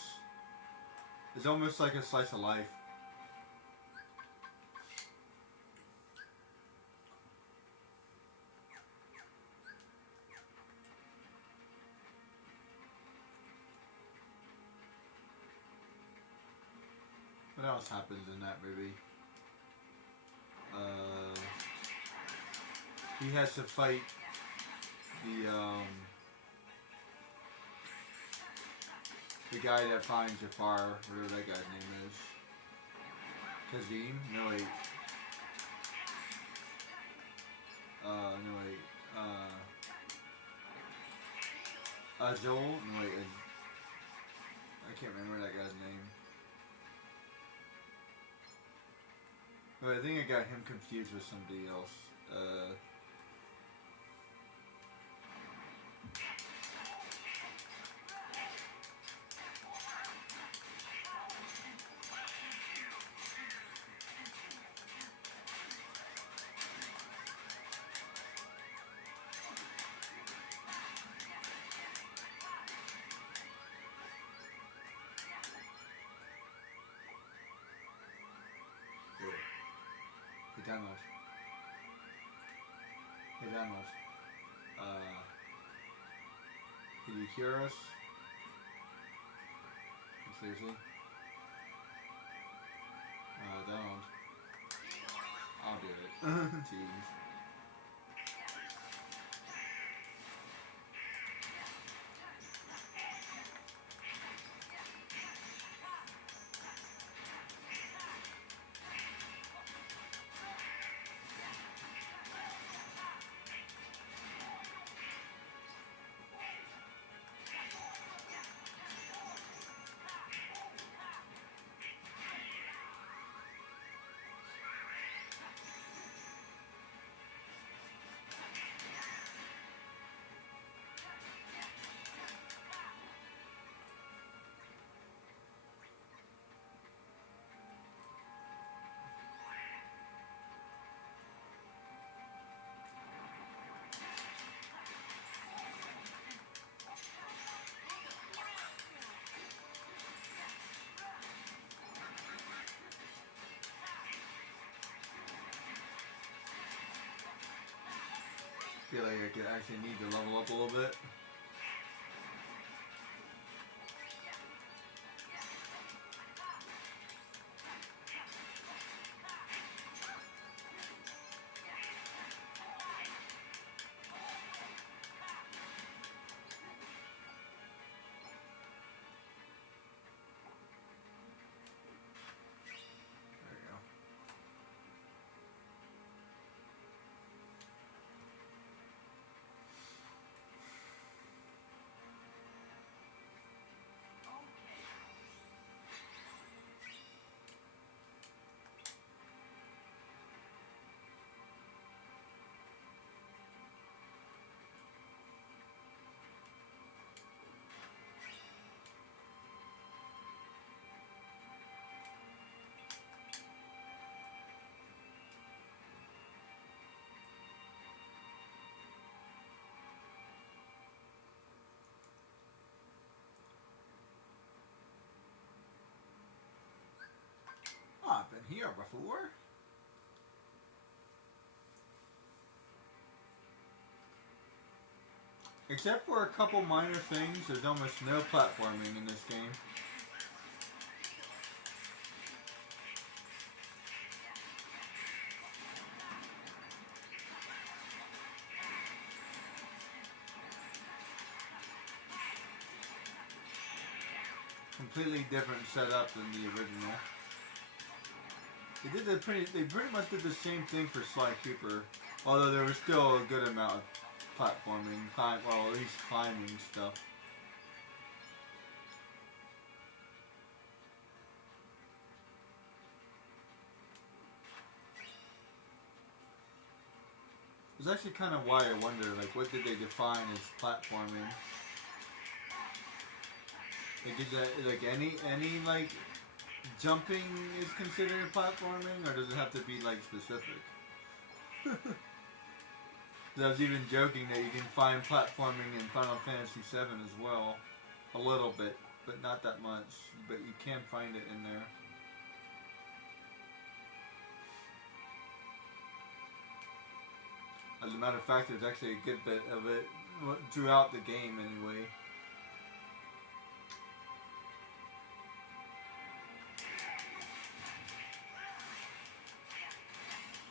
It's almost like a slice of life. What else happens in that movie? He has to fight the guy that finds Jafar, whatever that guy's name is. Kazim? No wait. No wait. Azul? No wait. I can't remember that guy's name. But I think I got him confused with somebody else. Demos. Hey Demos. Can you cure us? Seriously? Don't. I'll do it. Jeez. Feel like I could actually need to level up a little bit. There we go. here before? Except for a couple minor things, there's almost no platforming in this game. Completely different setup than the original. They pretty much did the same thing for Sly Cooper, although there was still a good amount of platforming, well, at least climbing stuff. It's actually kind of why I wonder, like, what did they define as platforming? Like, is that, like, any like, jumping is considered platforming, or does it have to be, like, specific? I was even joking that you can find platforming in Final Fantasy VII as well. A little bit, but not that much. But you can find it in there. As a matter of fact, there's actually a good bit of it throughout the game anyway.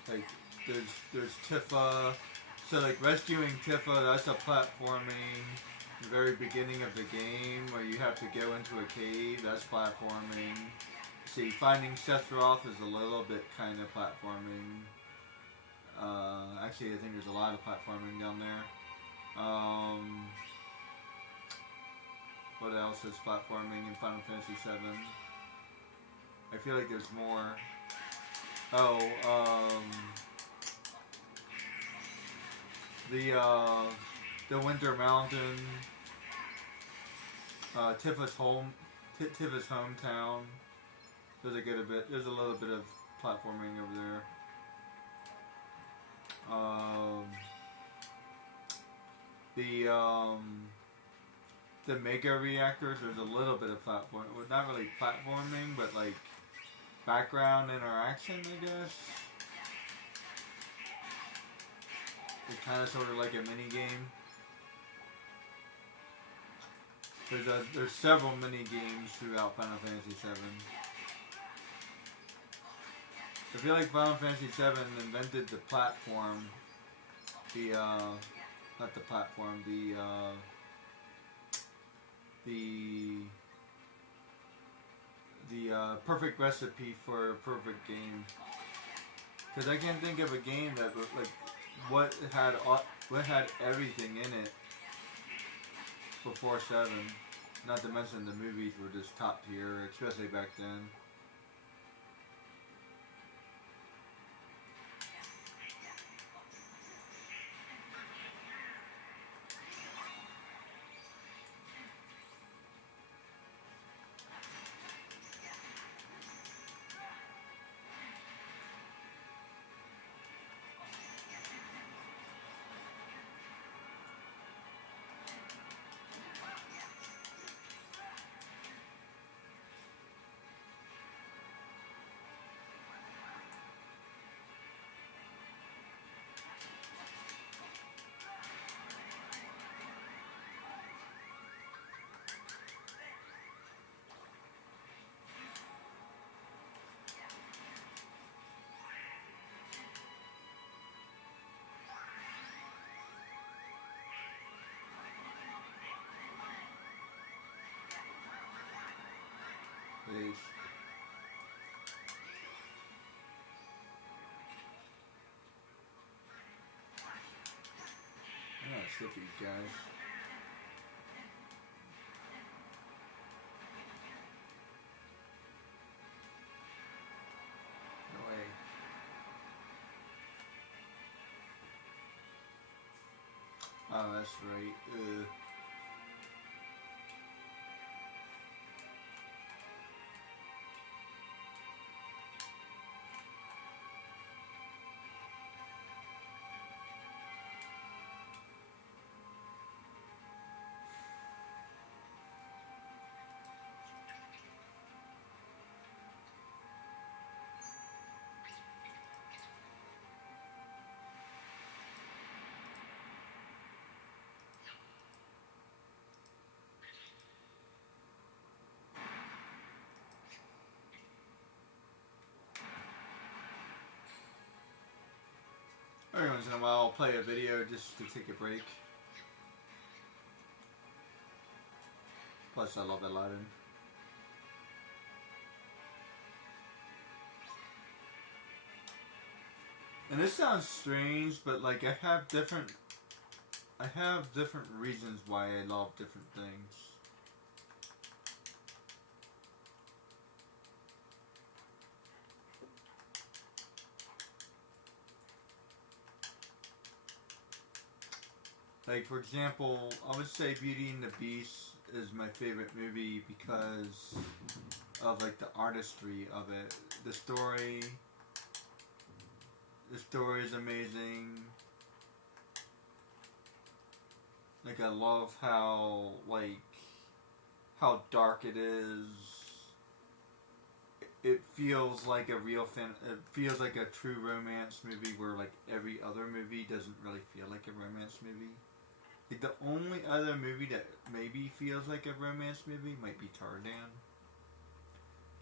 Like, there's Tifa. So, like, rescuing Tifa, that's a platforming. The very beginning of the game, where you have to go into a cave, that's platforming. See, finding Sephiroth is a little bit kind of platforming. Actually, I think there's a lot of platforming down there. What else is platforming in Final Fantasy VII? I feel like there's more. The Winter Mountain, Tifa's hometown. There's a little bit of platforming over there. The Mega Reactors, there's a little bit of platform. Well, not really platforming, but like background interaction, I guess. It's kind of sort of like a mini game. There's several mini games throughout Final Fantasy VII. I feel like Final Fantasy VII invented the platform. Not the platform. The perfect recipe for a perfect game. Because I can't think of a game that like what had everything in it before 7. Not to mention the movies were just top tier, especially back then. Please. I'm gonna skip these guys. No way. Oh, that's right. Every once in a while, I'll play a video just to take a break. Plus, I love Aladdin. And this sounds strange, but like I have different reasons why I love different things. Like, for example, I would say Beauty and the Beast is my favorite movie because of like the artistry of it. The story is amazing. Like, I love how dark it is. It feels like a real it feels like a true romance movie where like every other movie doesn't really feel like a romance movie. Like, the only other movie that maybe feels like a romance movie might be Tarzan.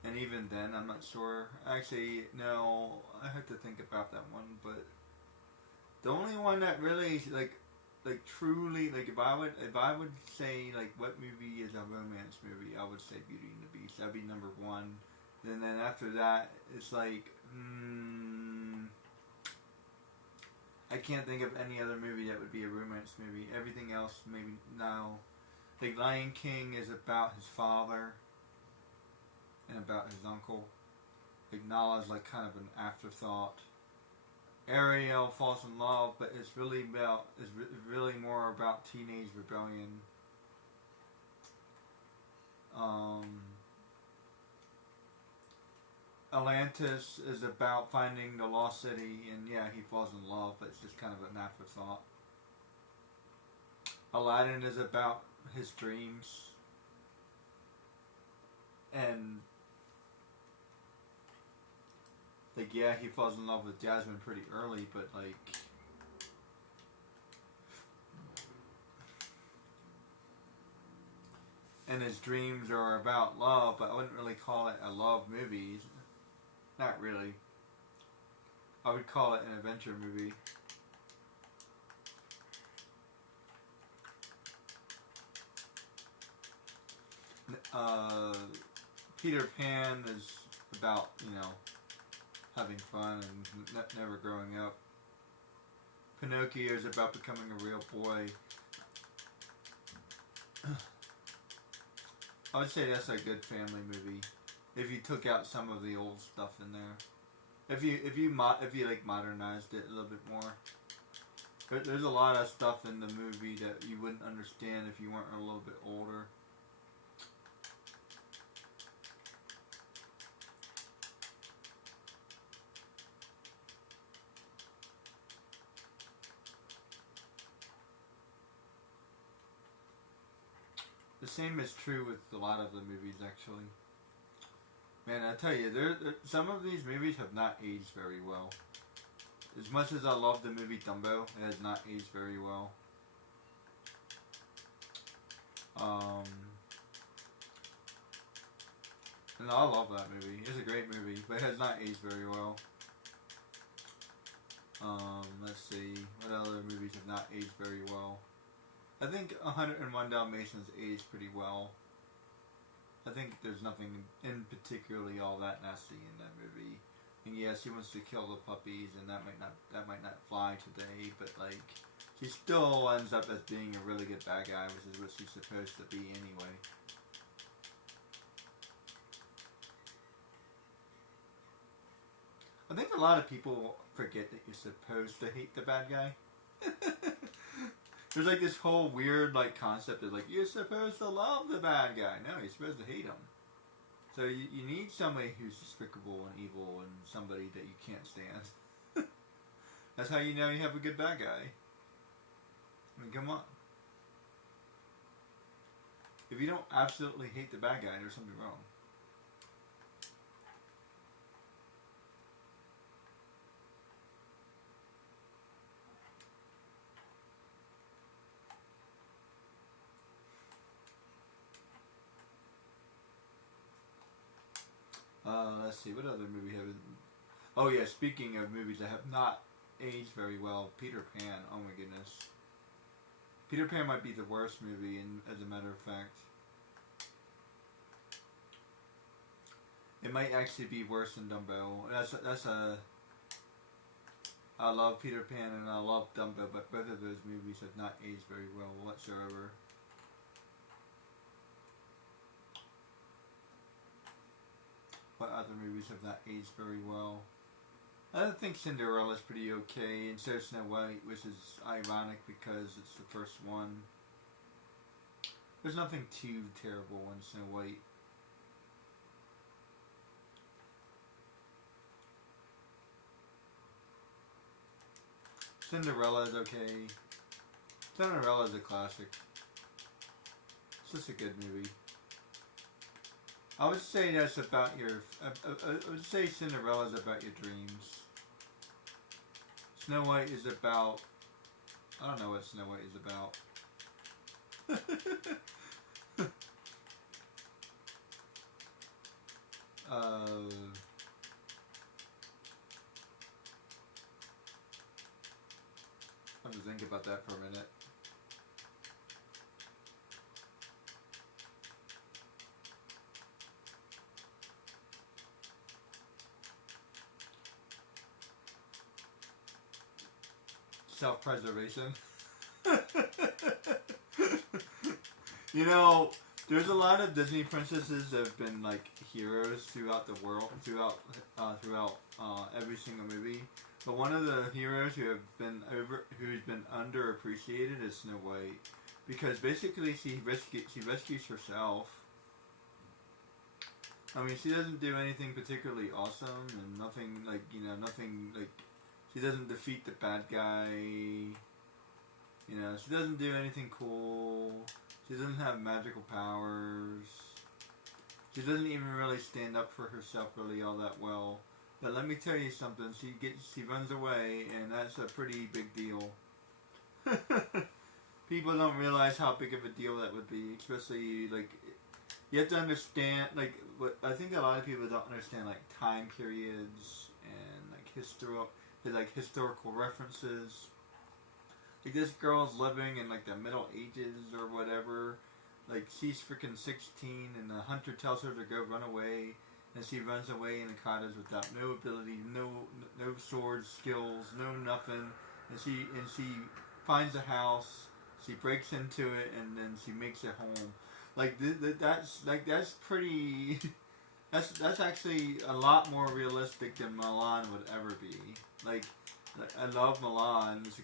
And even then, I'm not sure. Actually, no, I have to think about that one. But the only one that really like truly, like, if I would say like what movie is a romance movie, I would say Beauty and the Beast. That'd be number one. And then after that, it's like, I can't think of any other movie that would be a romance movie. Everything else, maybe no. Like, Lion King is about his father and about his uncle. Like, Nala's like kind of an afterthought. Ariel falls in love, but it's really more about teenage rebellion. Atlantis is about finding the lost city, and yeah, he falls in love, but it's just kind of an afterthought. Aladdin is about his dreams, and like, yeah, he falls in love with Jasmine pretty early, but like, and his dreams are about love, but I wouldn't really call it a love movie. Not really. I would call it an adventure movie. Peter Pan is about, having fun and never growing up. Pinocchio is about becoming a real boy. I would say that's a good family movie if you took out some of the old stuff in there. If you like modernized it a little bit more. There's a lot of stuff in the movie that you wouldn't understand if you weren't a little bit older. The same is true with a lot of the movies, actually. Man, I tell you, some of these movies have not aged very well. As much as I love the movie Dumbo, it has not aged very well. And I love that movie. It's a great movie, but it has not aged very well. Let's see, what other movies have not aged very well? I think 101 Dalmatians aged pretty well. I think there's nothing in particularly all that nasty in that movie. And yes, he wants to kill the puppies, and that might not fly today, but like, she still ends up as being a really good bad guy, which is what she's supposed to be anyway. I think a lot of people forget that you're supposed to hate the bad guy. There's like this whole weird like concept of like, you're supposed to love the bad guy. No, you're supposed to hate him. So you need somebody who's despicable and evil and somebody that you can't stand. That's how you know you have a good bad guy. I mean, come on. If you don't absolutely hate the bad guy, there's something wrong. Let's see, what other movie have... Oh yeah, speaking of movies that have not age very well. Peter Pan, oh my goodness. Peter Pan might be the worst movie, as a matter of fact. It might actually be worse than Dumbo. I love Peter Pan and I love Dumbo, but both of those movies have not aged very well whatsoever. What other movies have not aged very well? I think Cinderella's pretty okay, and so Snow White, which is ironic because it's the first one. There's nothing too terrible in Snow White. Cinderella's okay. Cinderella's a classic. It's just a good movie. I would say that's about your. I would say Cinderella's about your dreams. Snow White is about. I don't know what Snow White is about. I have to think about that for a minute. Self-preservation. You know, there's a lot of Disney princesses that have been like heroes throughout the world, throughout every single movie. But one of the heroes who's been underappreciated is Snow White, because basically she rescues herself. I mean, she doesn't do anything particularly awesome, and nothing like she doesn't defeat the bad guy. You know, she doesn't do anything cool. She doesn't have magical powers. She doesn't even really stand up for herself really all that well. But let me tell you something. She runs away, and that's a pretty big deal. People don't realize how big of a deal that would be, especially like you have to understand. Like, what I think a lot of people don't understand, like time periods and like historical references. Like, this girl's living in like the Middle Ages or whatever. Like, she's freaking 16, and the hunter tells her to go run away, and she runs away in the cottage without no ability, no sword skills, no nothing. And she finds a house, she breaks into it, and then she makes it home. Like, that's pretty. That's actually a lot more realistic than Mulan would ever be. Like, I love Mulan. It's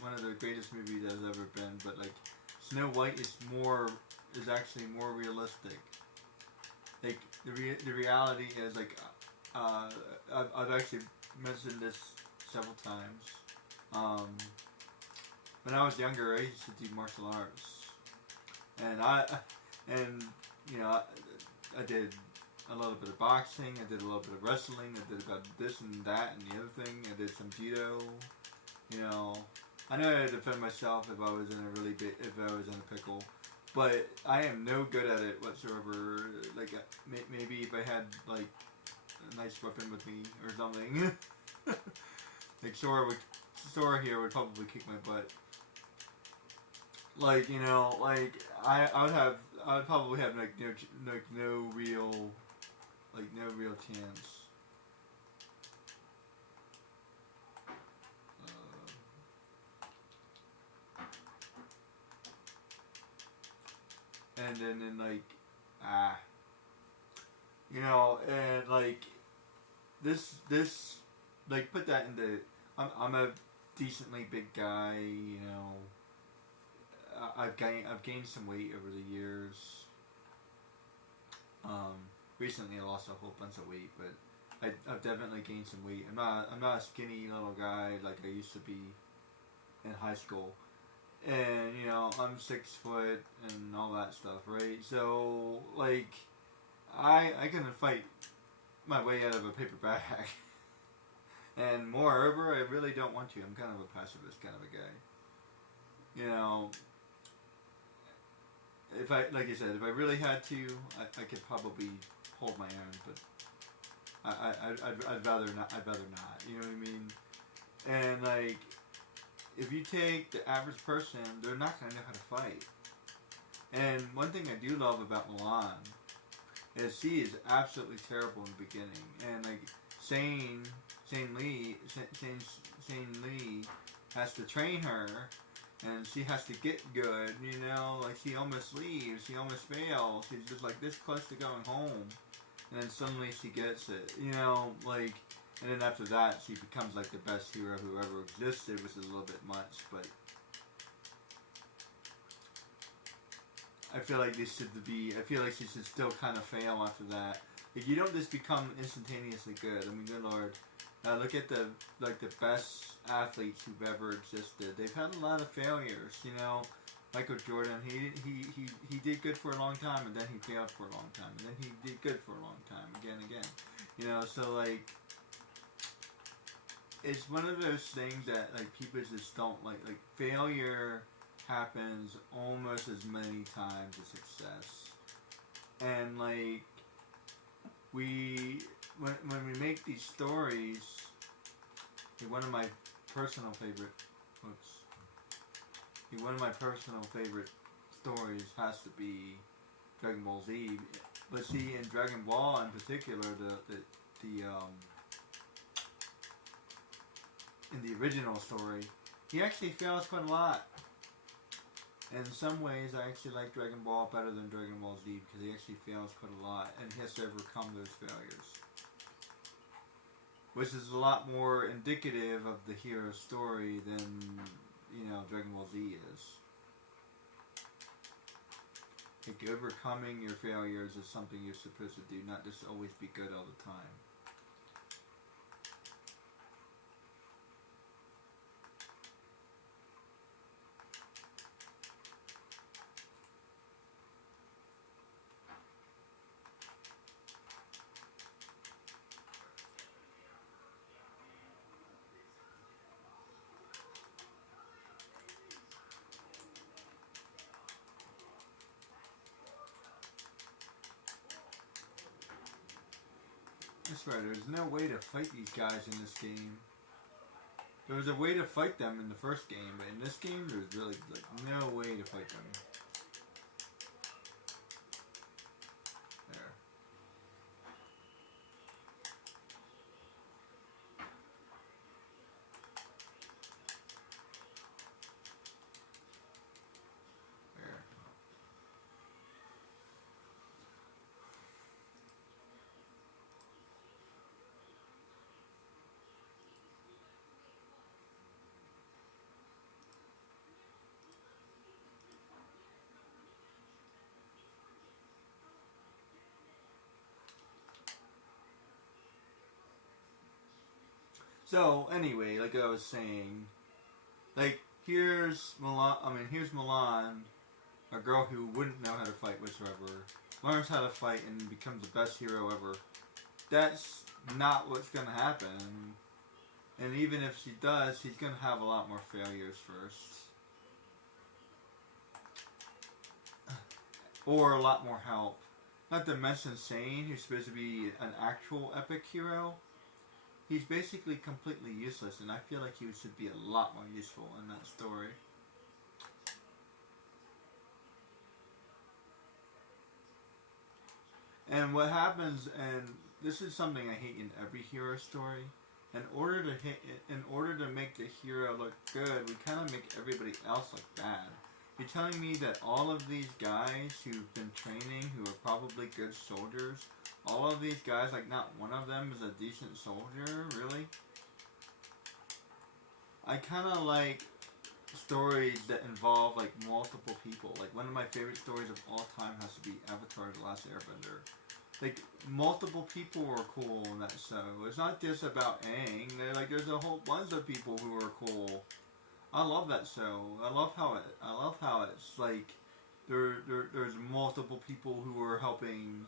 one of the greatest movies there's ever been. But like, Snow White is actually more realistic. Like, the reality is, like, I've actually mentioned this several times. When I was younger, I used to do martial arts, and I did a little bit of boxing, I did a little bit of wrestling, I did about this and that and the other thing, I did some judo. You know, I know how to defend myself if I was in a pickle, but I am no good at it whatsoever. Like, maybe if I had like a nice weapon with me or something, like Sora here would probably kick my butt. Like, you know, like I would probably have no real chance. And then like, you know, and like this like, put that into. I'm a decently big guy, you know. I've gained some weight over the years. Recently I lost a whole bunch of weight, but I've definitely gained some weight. I'm not a skinny little guy like I used to be in high school. And, you know, I'm 6 foot and all that stuff, right? So, like, I can fight my way out of a paper bag. And moreover, I really don't want to. I'm kind of a pacifist kind of a guy. You know, like I said, if I really had to, I could probably hold my own, but I'd rather not. You know what I mean? And like, if you take the average person, they're not gonna know how to fight. And one thing I do love about Milan is she is absolutely terrible in the beginning, and like Shane Lee has to train her, and she has to get good. You know, like she almost leaves, she almost fails. She's just like this close to going home, and then suddenly she gets it. You know, like, and then after that, she becomes like the best hero who ever existed, which is a little bit much, but I feel like this should be. I feel like she should still kind of fail after that. If you don't just become instantaneously good. I mean, good lord, look at the best athletes who've ever existed. They've had a lot of failures. You know, Michael Jordan. He did good for a long time, and then he failed for a long time, and then he did good for a long time again. You know, so like, it's one of those things that like people just don't like. Like failure happens almost as many times as success, and like when we make these stories, like one of my personal favorite stories has to be Dragon Ball Z. But see, in Dragon Ball in particular, in the original story, he actually fails quite a lot. And in some ways, I actually like Dragon Ball better than Dragon Ball Z because he actually fails quite a lot and he has to overcome those failures. Which is a lot more indicative of the hero's story than, you know, Dragon Ball Z is. Like, overcoming your failures is something you're supposed to do, not just always be good all the time. I swear, there's no way to fight these guys in this game. There was a way to fight them in the first game, but in this game, there's really like no way to fight them. There. There. So anyway, like I was saying, like here's Milan, a girl who wouldn't know how to fight whatsoever, learns how to fight and becomes the best hero ever. That's not what's gonna happen. And even if she does, she's gonna have a lot more failures first. Or a lot more help. Not to mention Sane, who's supposed to be an actual epic hero. He's basically completely useless, and I feel like he should be a lot more useful in that story. And what happens, and this is something I hate in every hero story, in order to make the hero look good, we kind of make everybody else look bad. You're telling me that all of these guys who've been training, who are probably good soldiers, all of these guys, like not one of them is a decent soldier, really? I kind of like stories that involve like multiple people. Like one of my favorite stories of all time has to be Avatar: The Last Airbender. Like multiple people are cool in that show. It's not just about Aang. There's a whole bunch of people who are cool. I love that show. I love how it's like there's multiple people who are helping.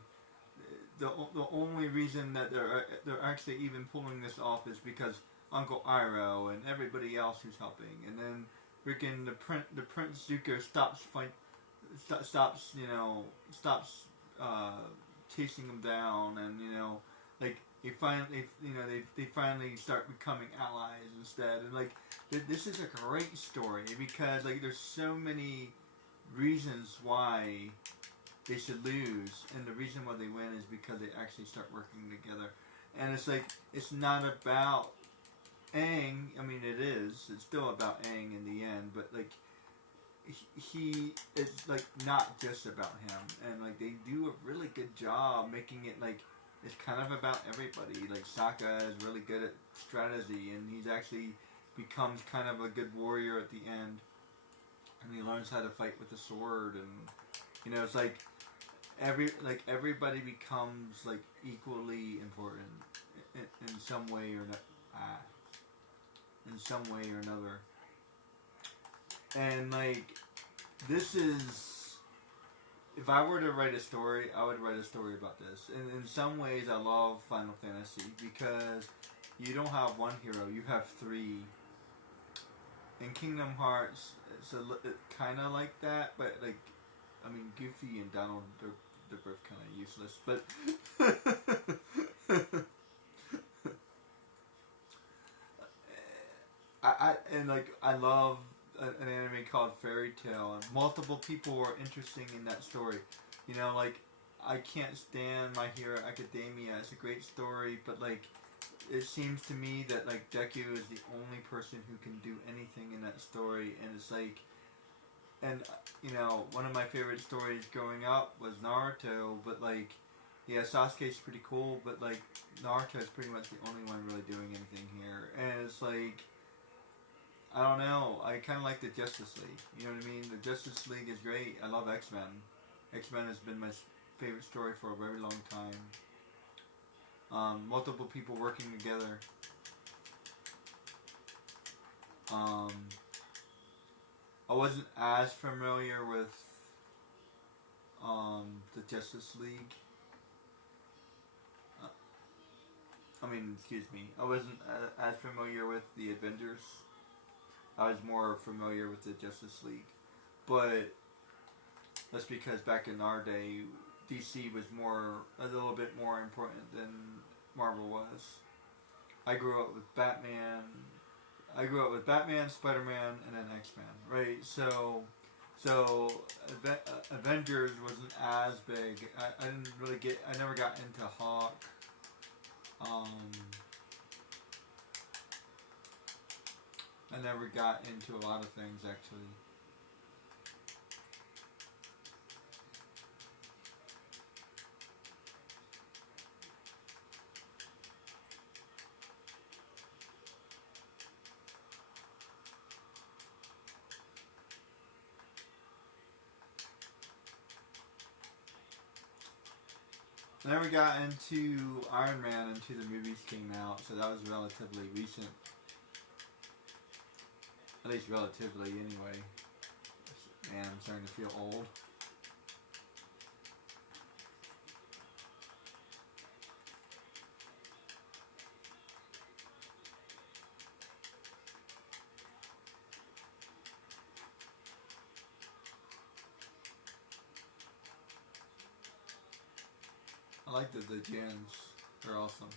The only reason that they're actually even pulling this off is because Uncle Iroh and everybody else who's helping, and then freaking the Prince Zuko stops chasing them down, and like they finally start becoming allies instead, and like this is a great story because like there's so many reasons why they should lose, and the reason why they win is because they actually start working together, and it's like it's not about Aang. I mean, it is. It's still about Aang in the end, but like it's like not just about him, and like they do a really good job making it like it's kind of about everybody. Like Sokka is really good at strategy, and he's actually becomes kind of a good warrior at the end, and he learns how to fight with the sword, and it's like everybody becomes like equally important in some way or in some way or another. And like this is, if I were to write a story, I would write a story about this. And in some ways, I love Final Fantasy because you don't have one hero, you have three. In Kingdom Hearts, it's kind of like that, but like, I mean, Goofy and Donald, they're both kind of useless, but I love an anime called Fairy Tail, and multiple people were interesting in that story. Like I can't stand My Hero Academia. It's a great story, but like it seems to me that like Deku is the only person who can do anything in that story, and it's like, and one of my favorite stories growing up was Naruto, but like, yeah, Sasuke's pretty cool, but like Naruto is pretty much the only one really doing anything here, and it's like, I don't know, I kind of like the Justice League, you know what I mean? The Justice League is great. I love X-Men. X-Men has been my favorite story for a very long time. Multiple people working together. I wasn't as familiar with the Justice League. Excuse me. I wasn't as familiar with the Avengers. I was more familiar with the Justice League. But that's because back in our day, DC was a little bit more important than Marvel was. I grew up with Batman, Spider-Man, and then X-Men, right? So Avengers wasn't as big. I never got into Hawk. I never got into a lot of things, actually. I never got into Iron Man until the movies came out, so that was relatively recent. At least relatively, anyway. Man, I'm starting to feel old. I like the gens. They're awesome.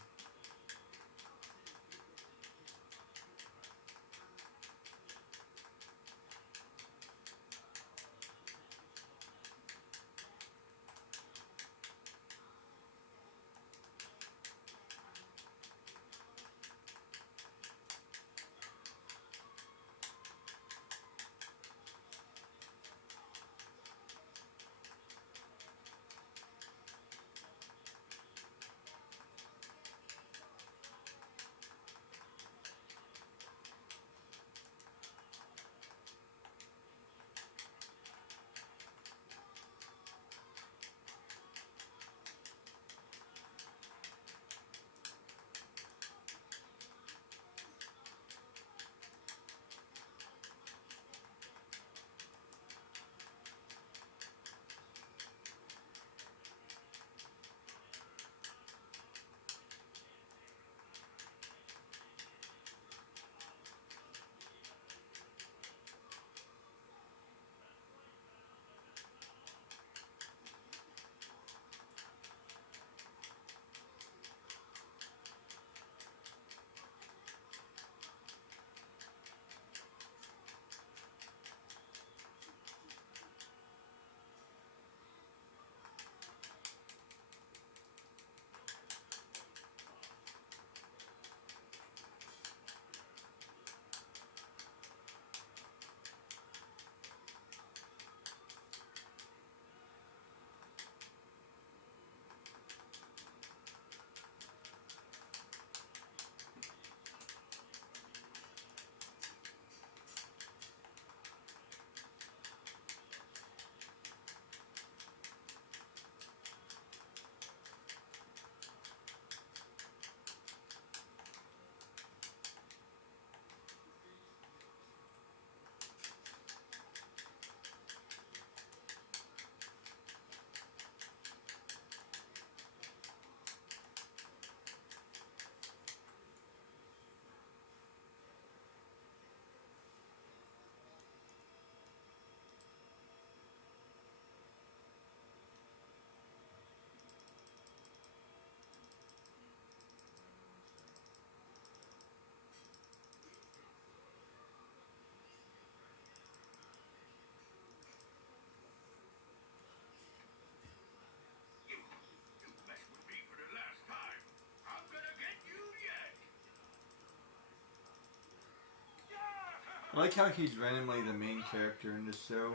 I like how he's randomly the main character in this show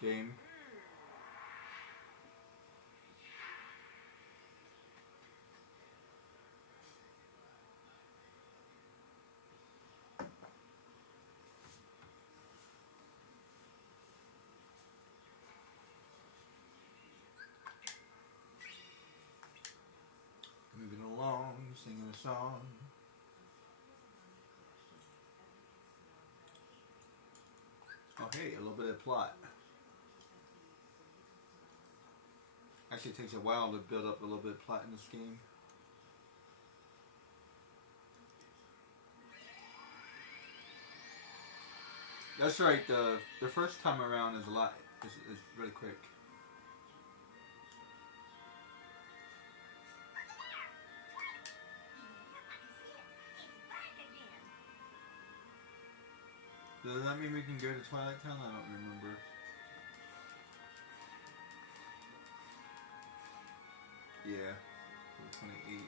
game. Moving along, singing a song. Oh hey, a little bit of plot. Actually, it takes a while to build up a little bit of plot in this game. That's right. The first time around is a lot. Is really quick. Does that mean we can go to Twilight Town? I don't remember. Yeah, 28.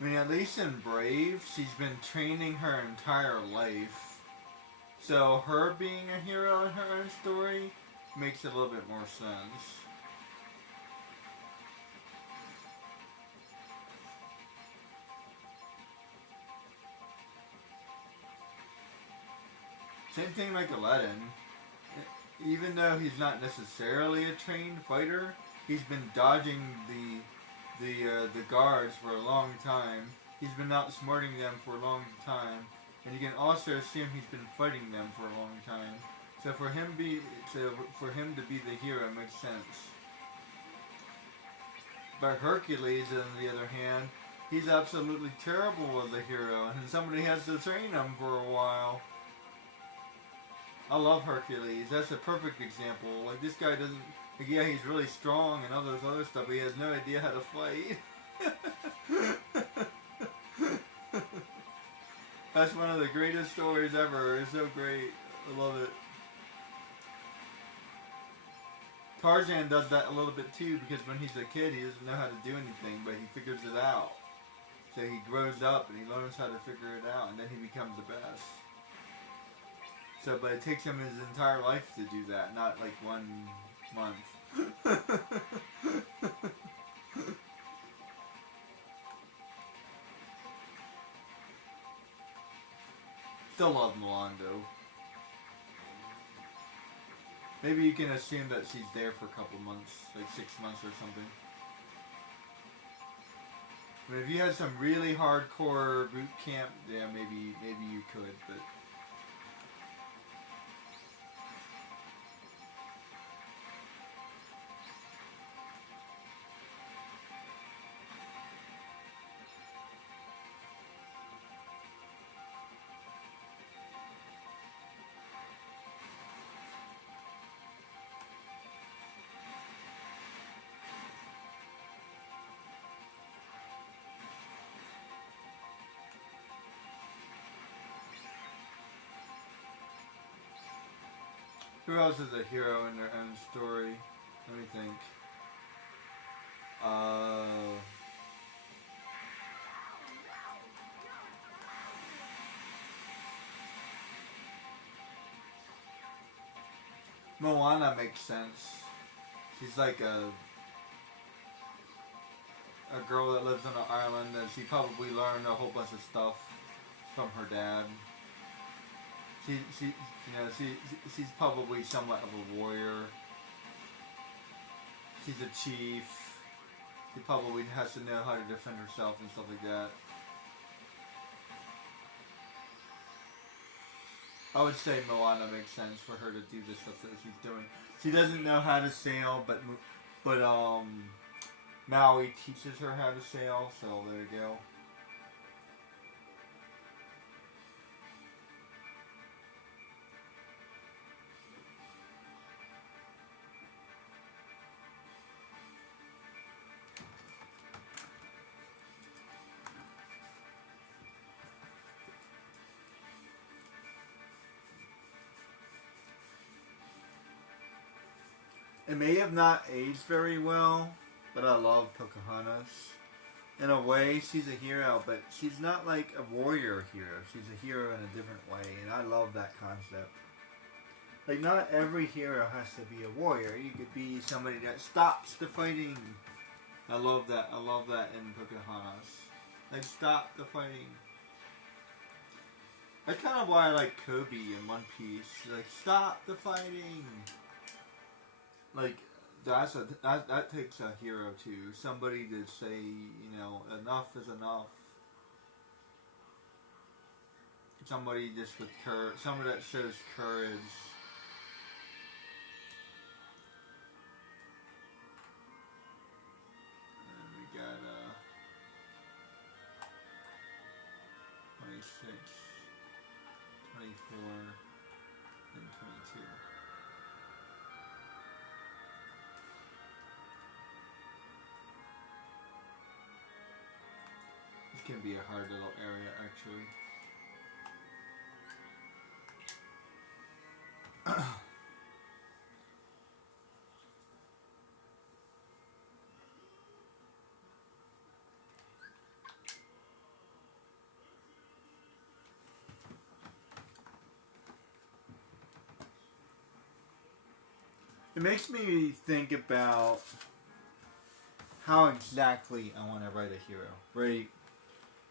I mean, at least in Brave, she's been training her entire life. So her being a hero in her own story makes a little bit more sense. Same thing like Aladdin. Even though he's not necessarily a trained fighter, he's been dodging the guards for a long time. He's been outsmarting them for a long time, and you can also assume he's been fighting them for a long time. So for him to be the hero makes sense. But Hercules, on the other hand, he's absolutely terrible as a hero, and somebody has to train him for a while. I love Hercules. That's a perfect example. Like, this guy doesn't... Like, yeah, he's really strong and all those other stuff, but he has no idea how to fight. That's one of the greatest stories ever. It's so great. I love it. Tarzan does that a little bit too, because when he's a kid, he doesn't know how to do anything, but he figures it out. So he grows up and he learns how to figure it out, and then he becomes the best. So, but it takes him his entire life to do that, not like 1 month. Still love Mulan though. Maybe you can assume that she's there for a couple months, like 6 months or something. But if you had some really hardcore boot camp, yeah, maybe you could, but... Who else is a hero in their own story? Let me think. Moana makes sense. She's like a girl that lives on an island, and she probably learned a whole bunch of stuff from her dad. She's probably somewhat of a warrior. She's a chief. She probably has to know how to defend herself and stuff like that. I would say Moana makes sense for her to do the stuff that she's doing. She doesn't know how to sail, but Maui teaches her how to sail, so there you go. It may have not aged very well, but I love Pocahontas. In a way, she's a hero, but she's not like a warrior hero. She's a hero in a different way, and I love that concept. Like, not every hero has to be a warrior. You could be somebody that stops the fighting. I love that. I love that in Pocahontas. Like, stop the fighting. That's kind of why I like Kobe in One Piece. Like, stop the fighting. Like, that takes a hero too. Somebody to say, you know, enough is enough. Somebody just with courage. Somebody that shows courage. And we got 26, 24, and 22. Can be a hard little area, actually. It makes me think about how exactly I want to write a hero, right?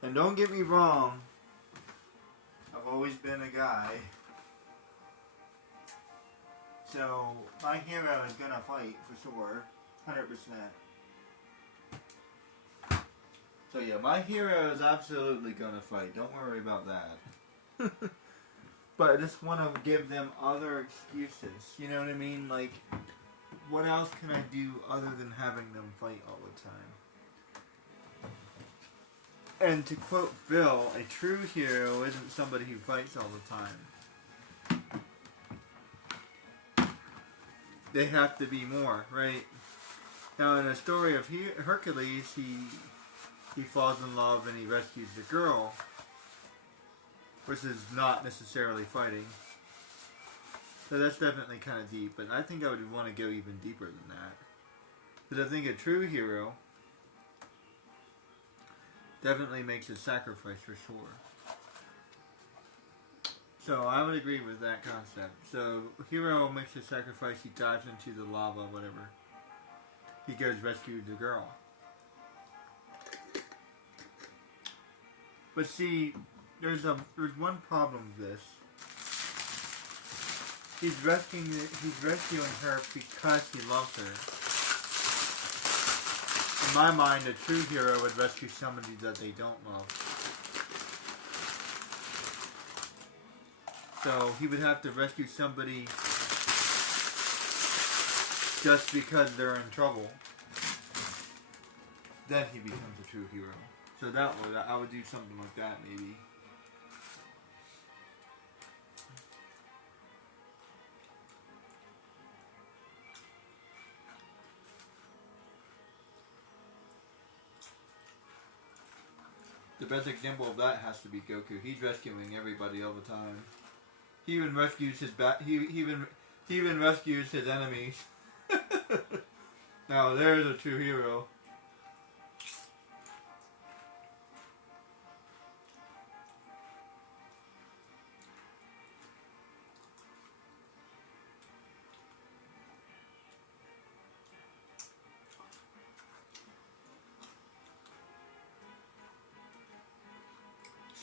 And don't get me wrong, I've always been a guy. So, my hero is gonna fight for sure, 100%. So yeah, my hero is absolutely gonna fight, don't worry about that. But I just want to give them other excuses, you know what I mean? Like, what else can I do other than having them fight all the time? And to quote Bill, a true hero isn't somebody who fights all the time. They have to be more, right? Now, in the story of Hercules, he falls in love and he rescues the girl, which is not necessarily fighting. So that's definitely kind of deep, but I think I would want to go even deeper than that. Because I think a true hero definitely makes a sacrifice for sure. So I would agree with that concept. So hero makes a sacrifice, he dives into the lava, whatever. He goes rescue the girl. But see, there's one problem with this. He's rescuing her because he loves her. In my mind, a true hero would rescue somebody that they don't love. So he would have to rescue somebody just because they're in trouble. Then he becomes a true hero. So I would do something like that maybe. The best example of that has to be Goku. He's rescuing everybody all the time. He even rescues his he even rescues his enemies. Now there's a true hero.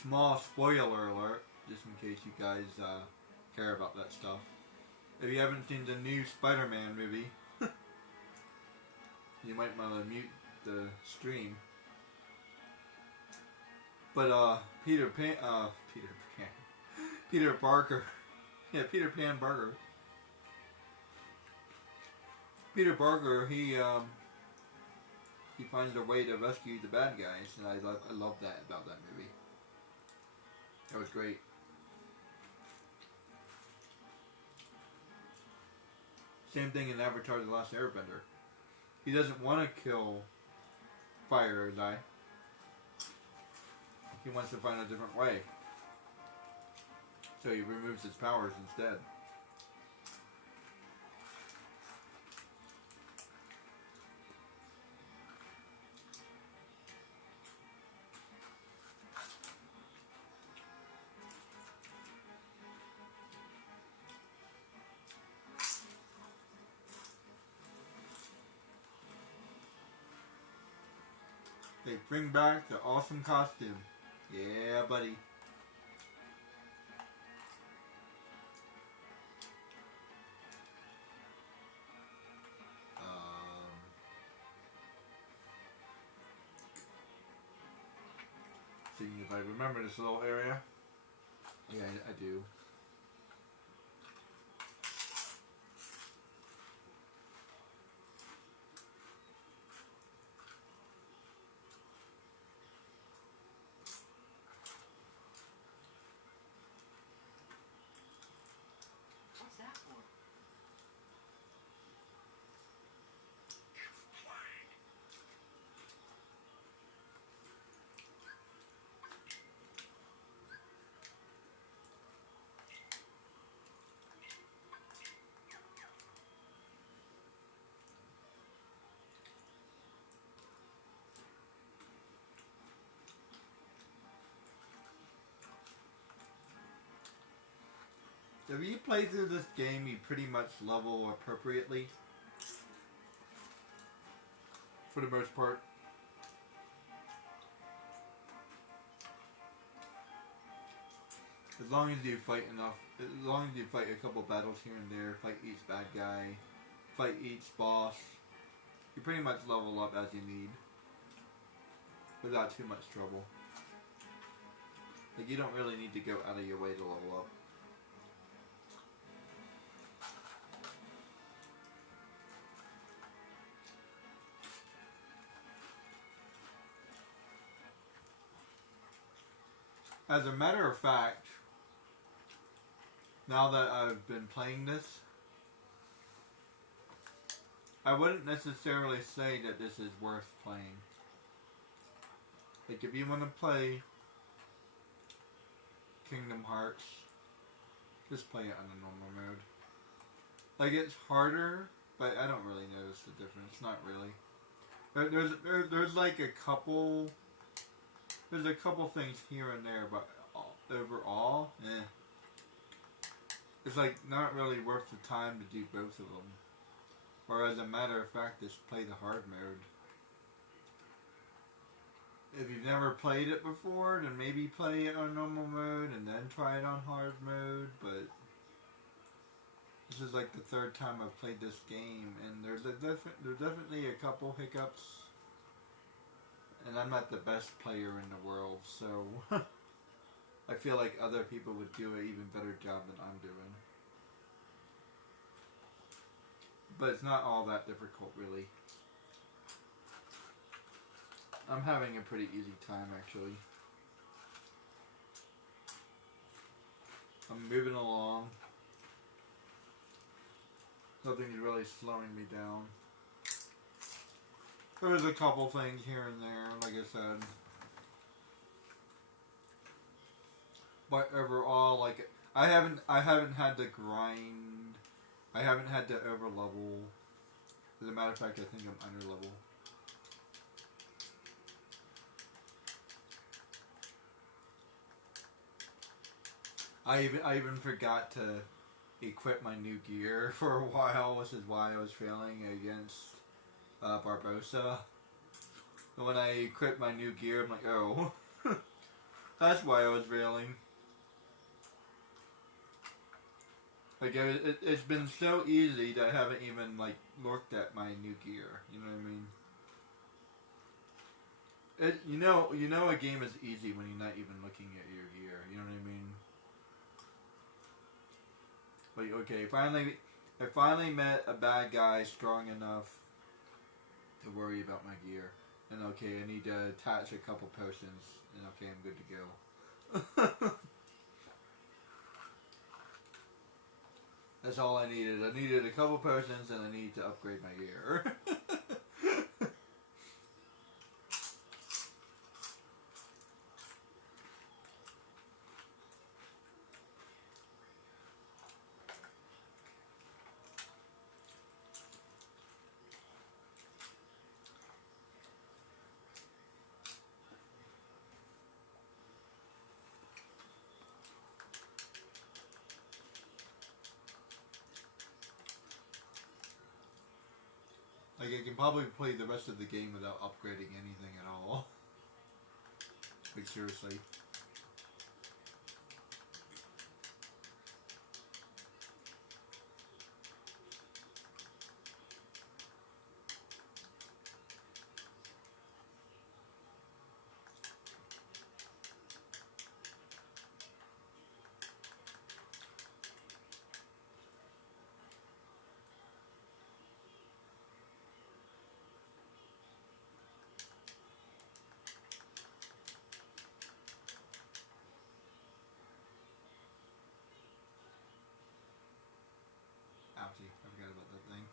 small spoiler alert, just in case you guys care about that stuff. If you haven't seen the new Spider-Man movie, you might want to mute the stream. But Peter Parker, yeah, Peter Pan Barker. Peter Parker, he finds a way to rescue the bad guys, and I love that about that movie. That was great. Same thing in Avatar: The Last Airbender. He doesn't want to kill Fire or Die. He wants to find a different way. So he removes his powers instead. They bring back the awesome costume. Yeah, buddy. Seeing if I remember this little area. Yeah, I do. What's that for? If you play through this game, you pretty much level appropriately. For the most part. As long as you fight enough, as long as you fight a couple battles here and there, fight each bad guy, fight each boss, you pretty much level up as you need. Without too much trouble. Like, you don't really need to go out of your way to level up. As a matter of fact, now that I've been playing this, I wouldn't necessarily say that this is worth playing. Like, if you want to play Kingdom Hearts, just play it on the normal mode. Like, it's harder, but I don't really notice the difference. Not really. There's like a couple. There's a couple things here and there, but overall, eh. It's like not really worth the time to do both of them. Or as a matter of fact, just play the hard mode. If you've never played it before, then maybe play it on normal mode and then try it on hard mode, but this is like the third time I've played this game, and there's definitely a couple hiccups. And I'm not the best player in the world, so I feel like other people would do an even better job than I'm doing. But it's not all that difficult, really. I'm having a pretty easy time, actually. I'm moving along. Nothing's really slowing me down. There's a couple things here and there, like I said. But overall, like, I haven't had to grind. I haven't had to over level. As a matter of fact, I think I'm under level. I even forgot to equip my new gear for a while, which is why I was failing against Barbossa. And when I equipped my new gear, I'm like, oh. That's why I was railing. Like, it's been so easy that I haven't even, like, looked at my new gear. You know what I mean? You know a game is easy when you're not even looking at your gear. You know what I mean? Like, okay, I finally met a bad guy strong enough to worry about my gear. And okay, I need to attach a couple potions, and okay, I'm good to go. That's all I needed. I needed a couple potions, and I need to upgrade my gear. Like, I can probably play the rest of the game without upgrading anything at all. Like, seriously. Ouchie, I forgot about that thing.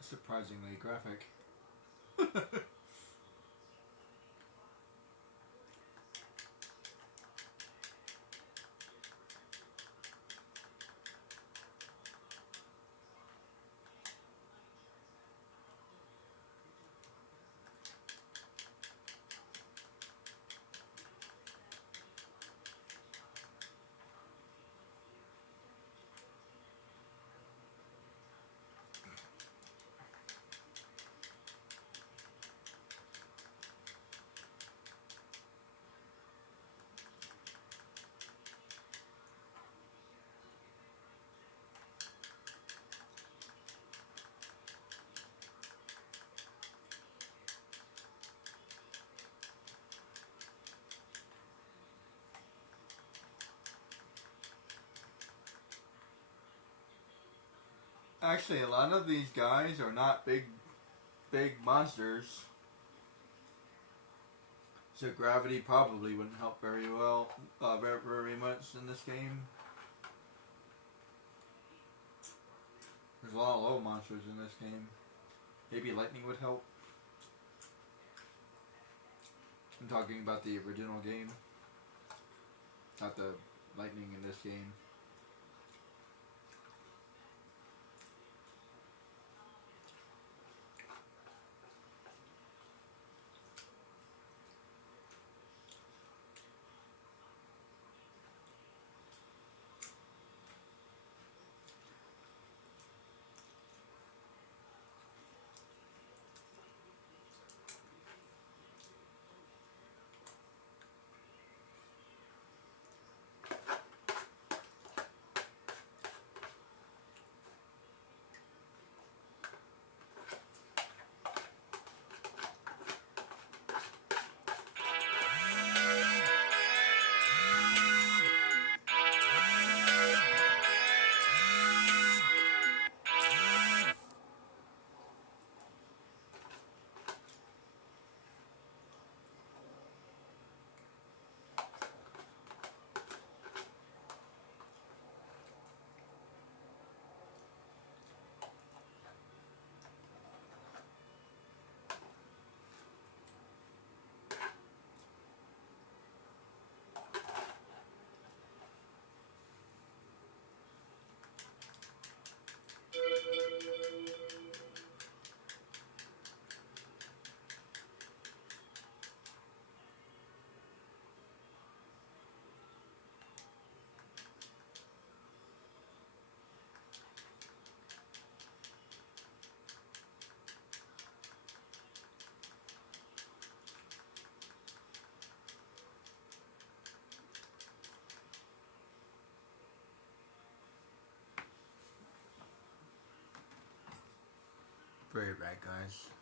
Surprisingly graphic. Actually, a lot of these guys are not big monsters. So gravity probably wouldn't help very well, very much in this game. There's a lot of low monsters in this game. Maybe lightning would help. I'm talking about the original game, not the lightning in this game. Very bad, guys.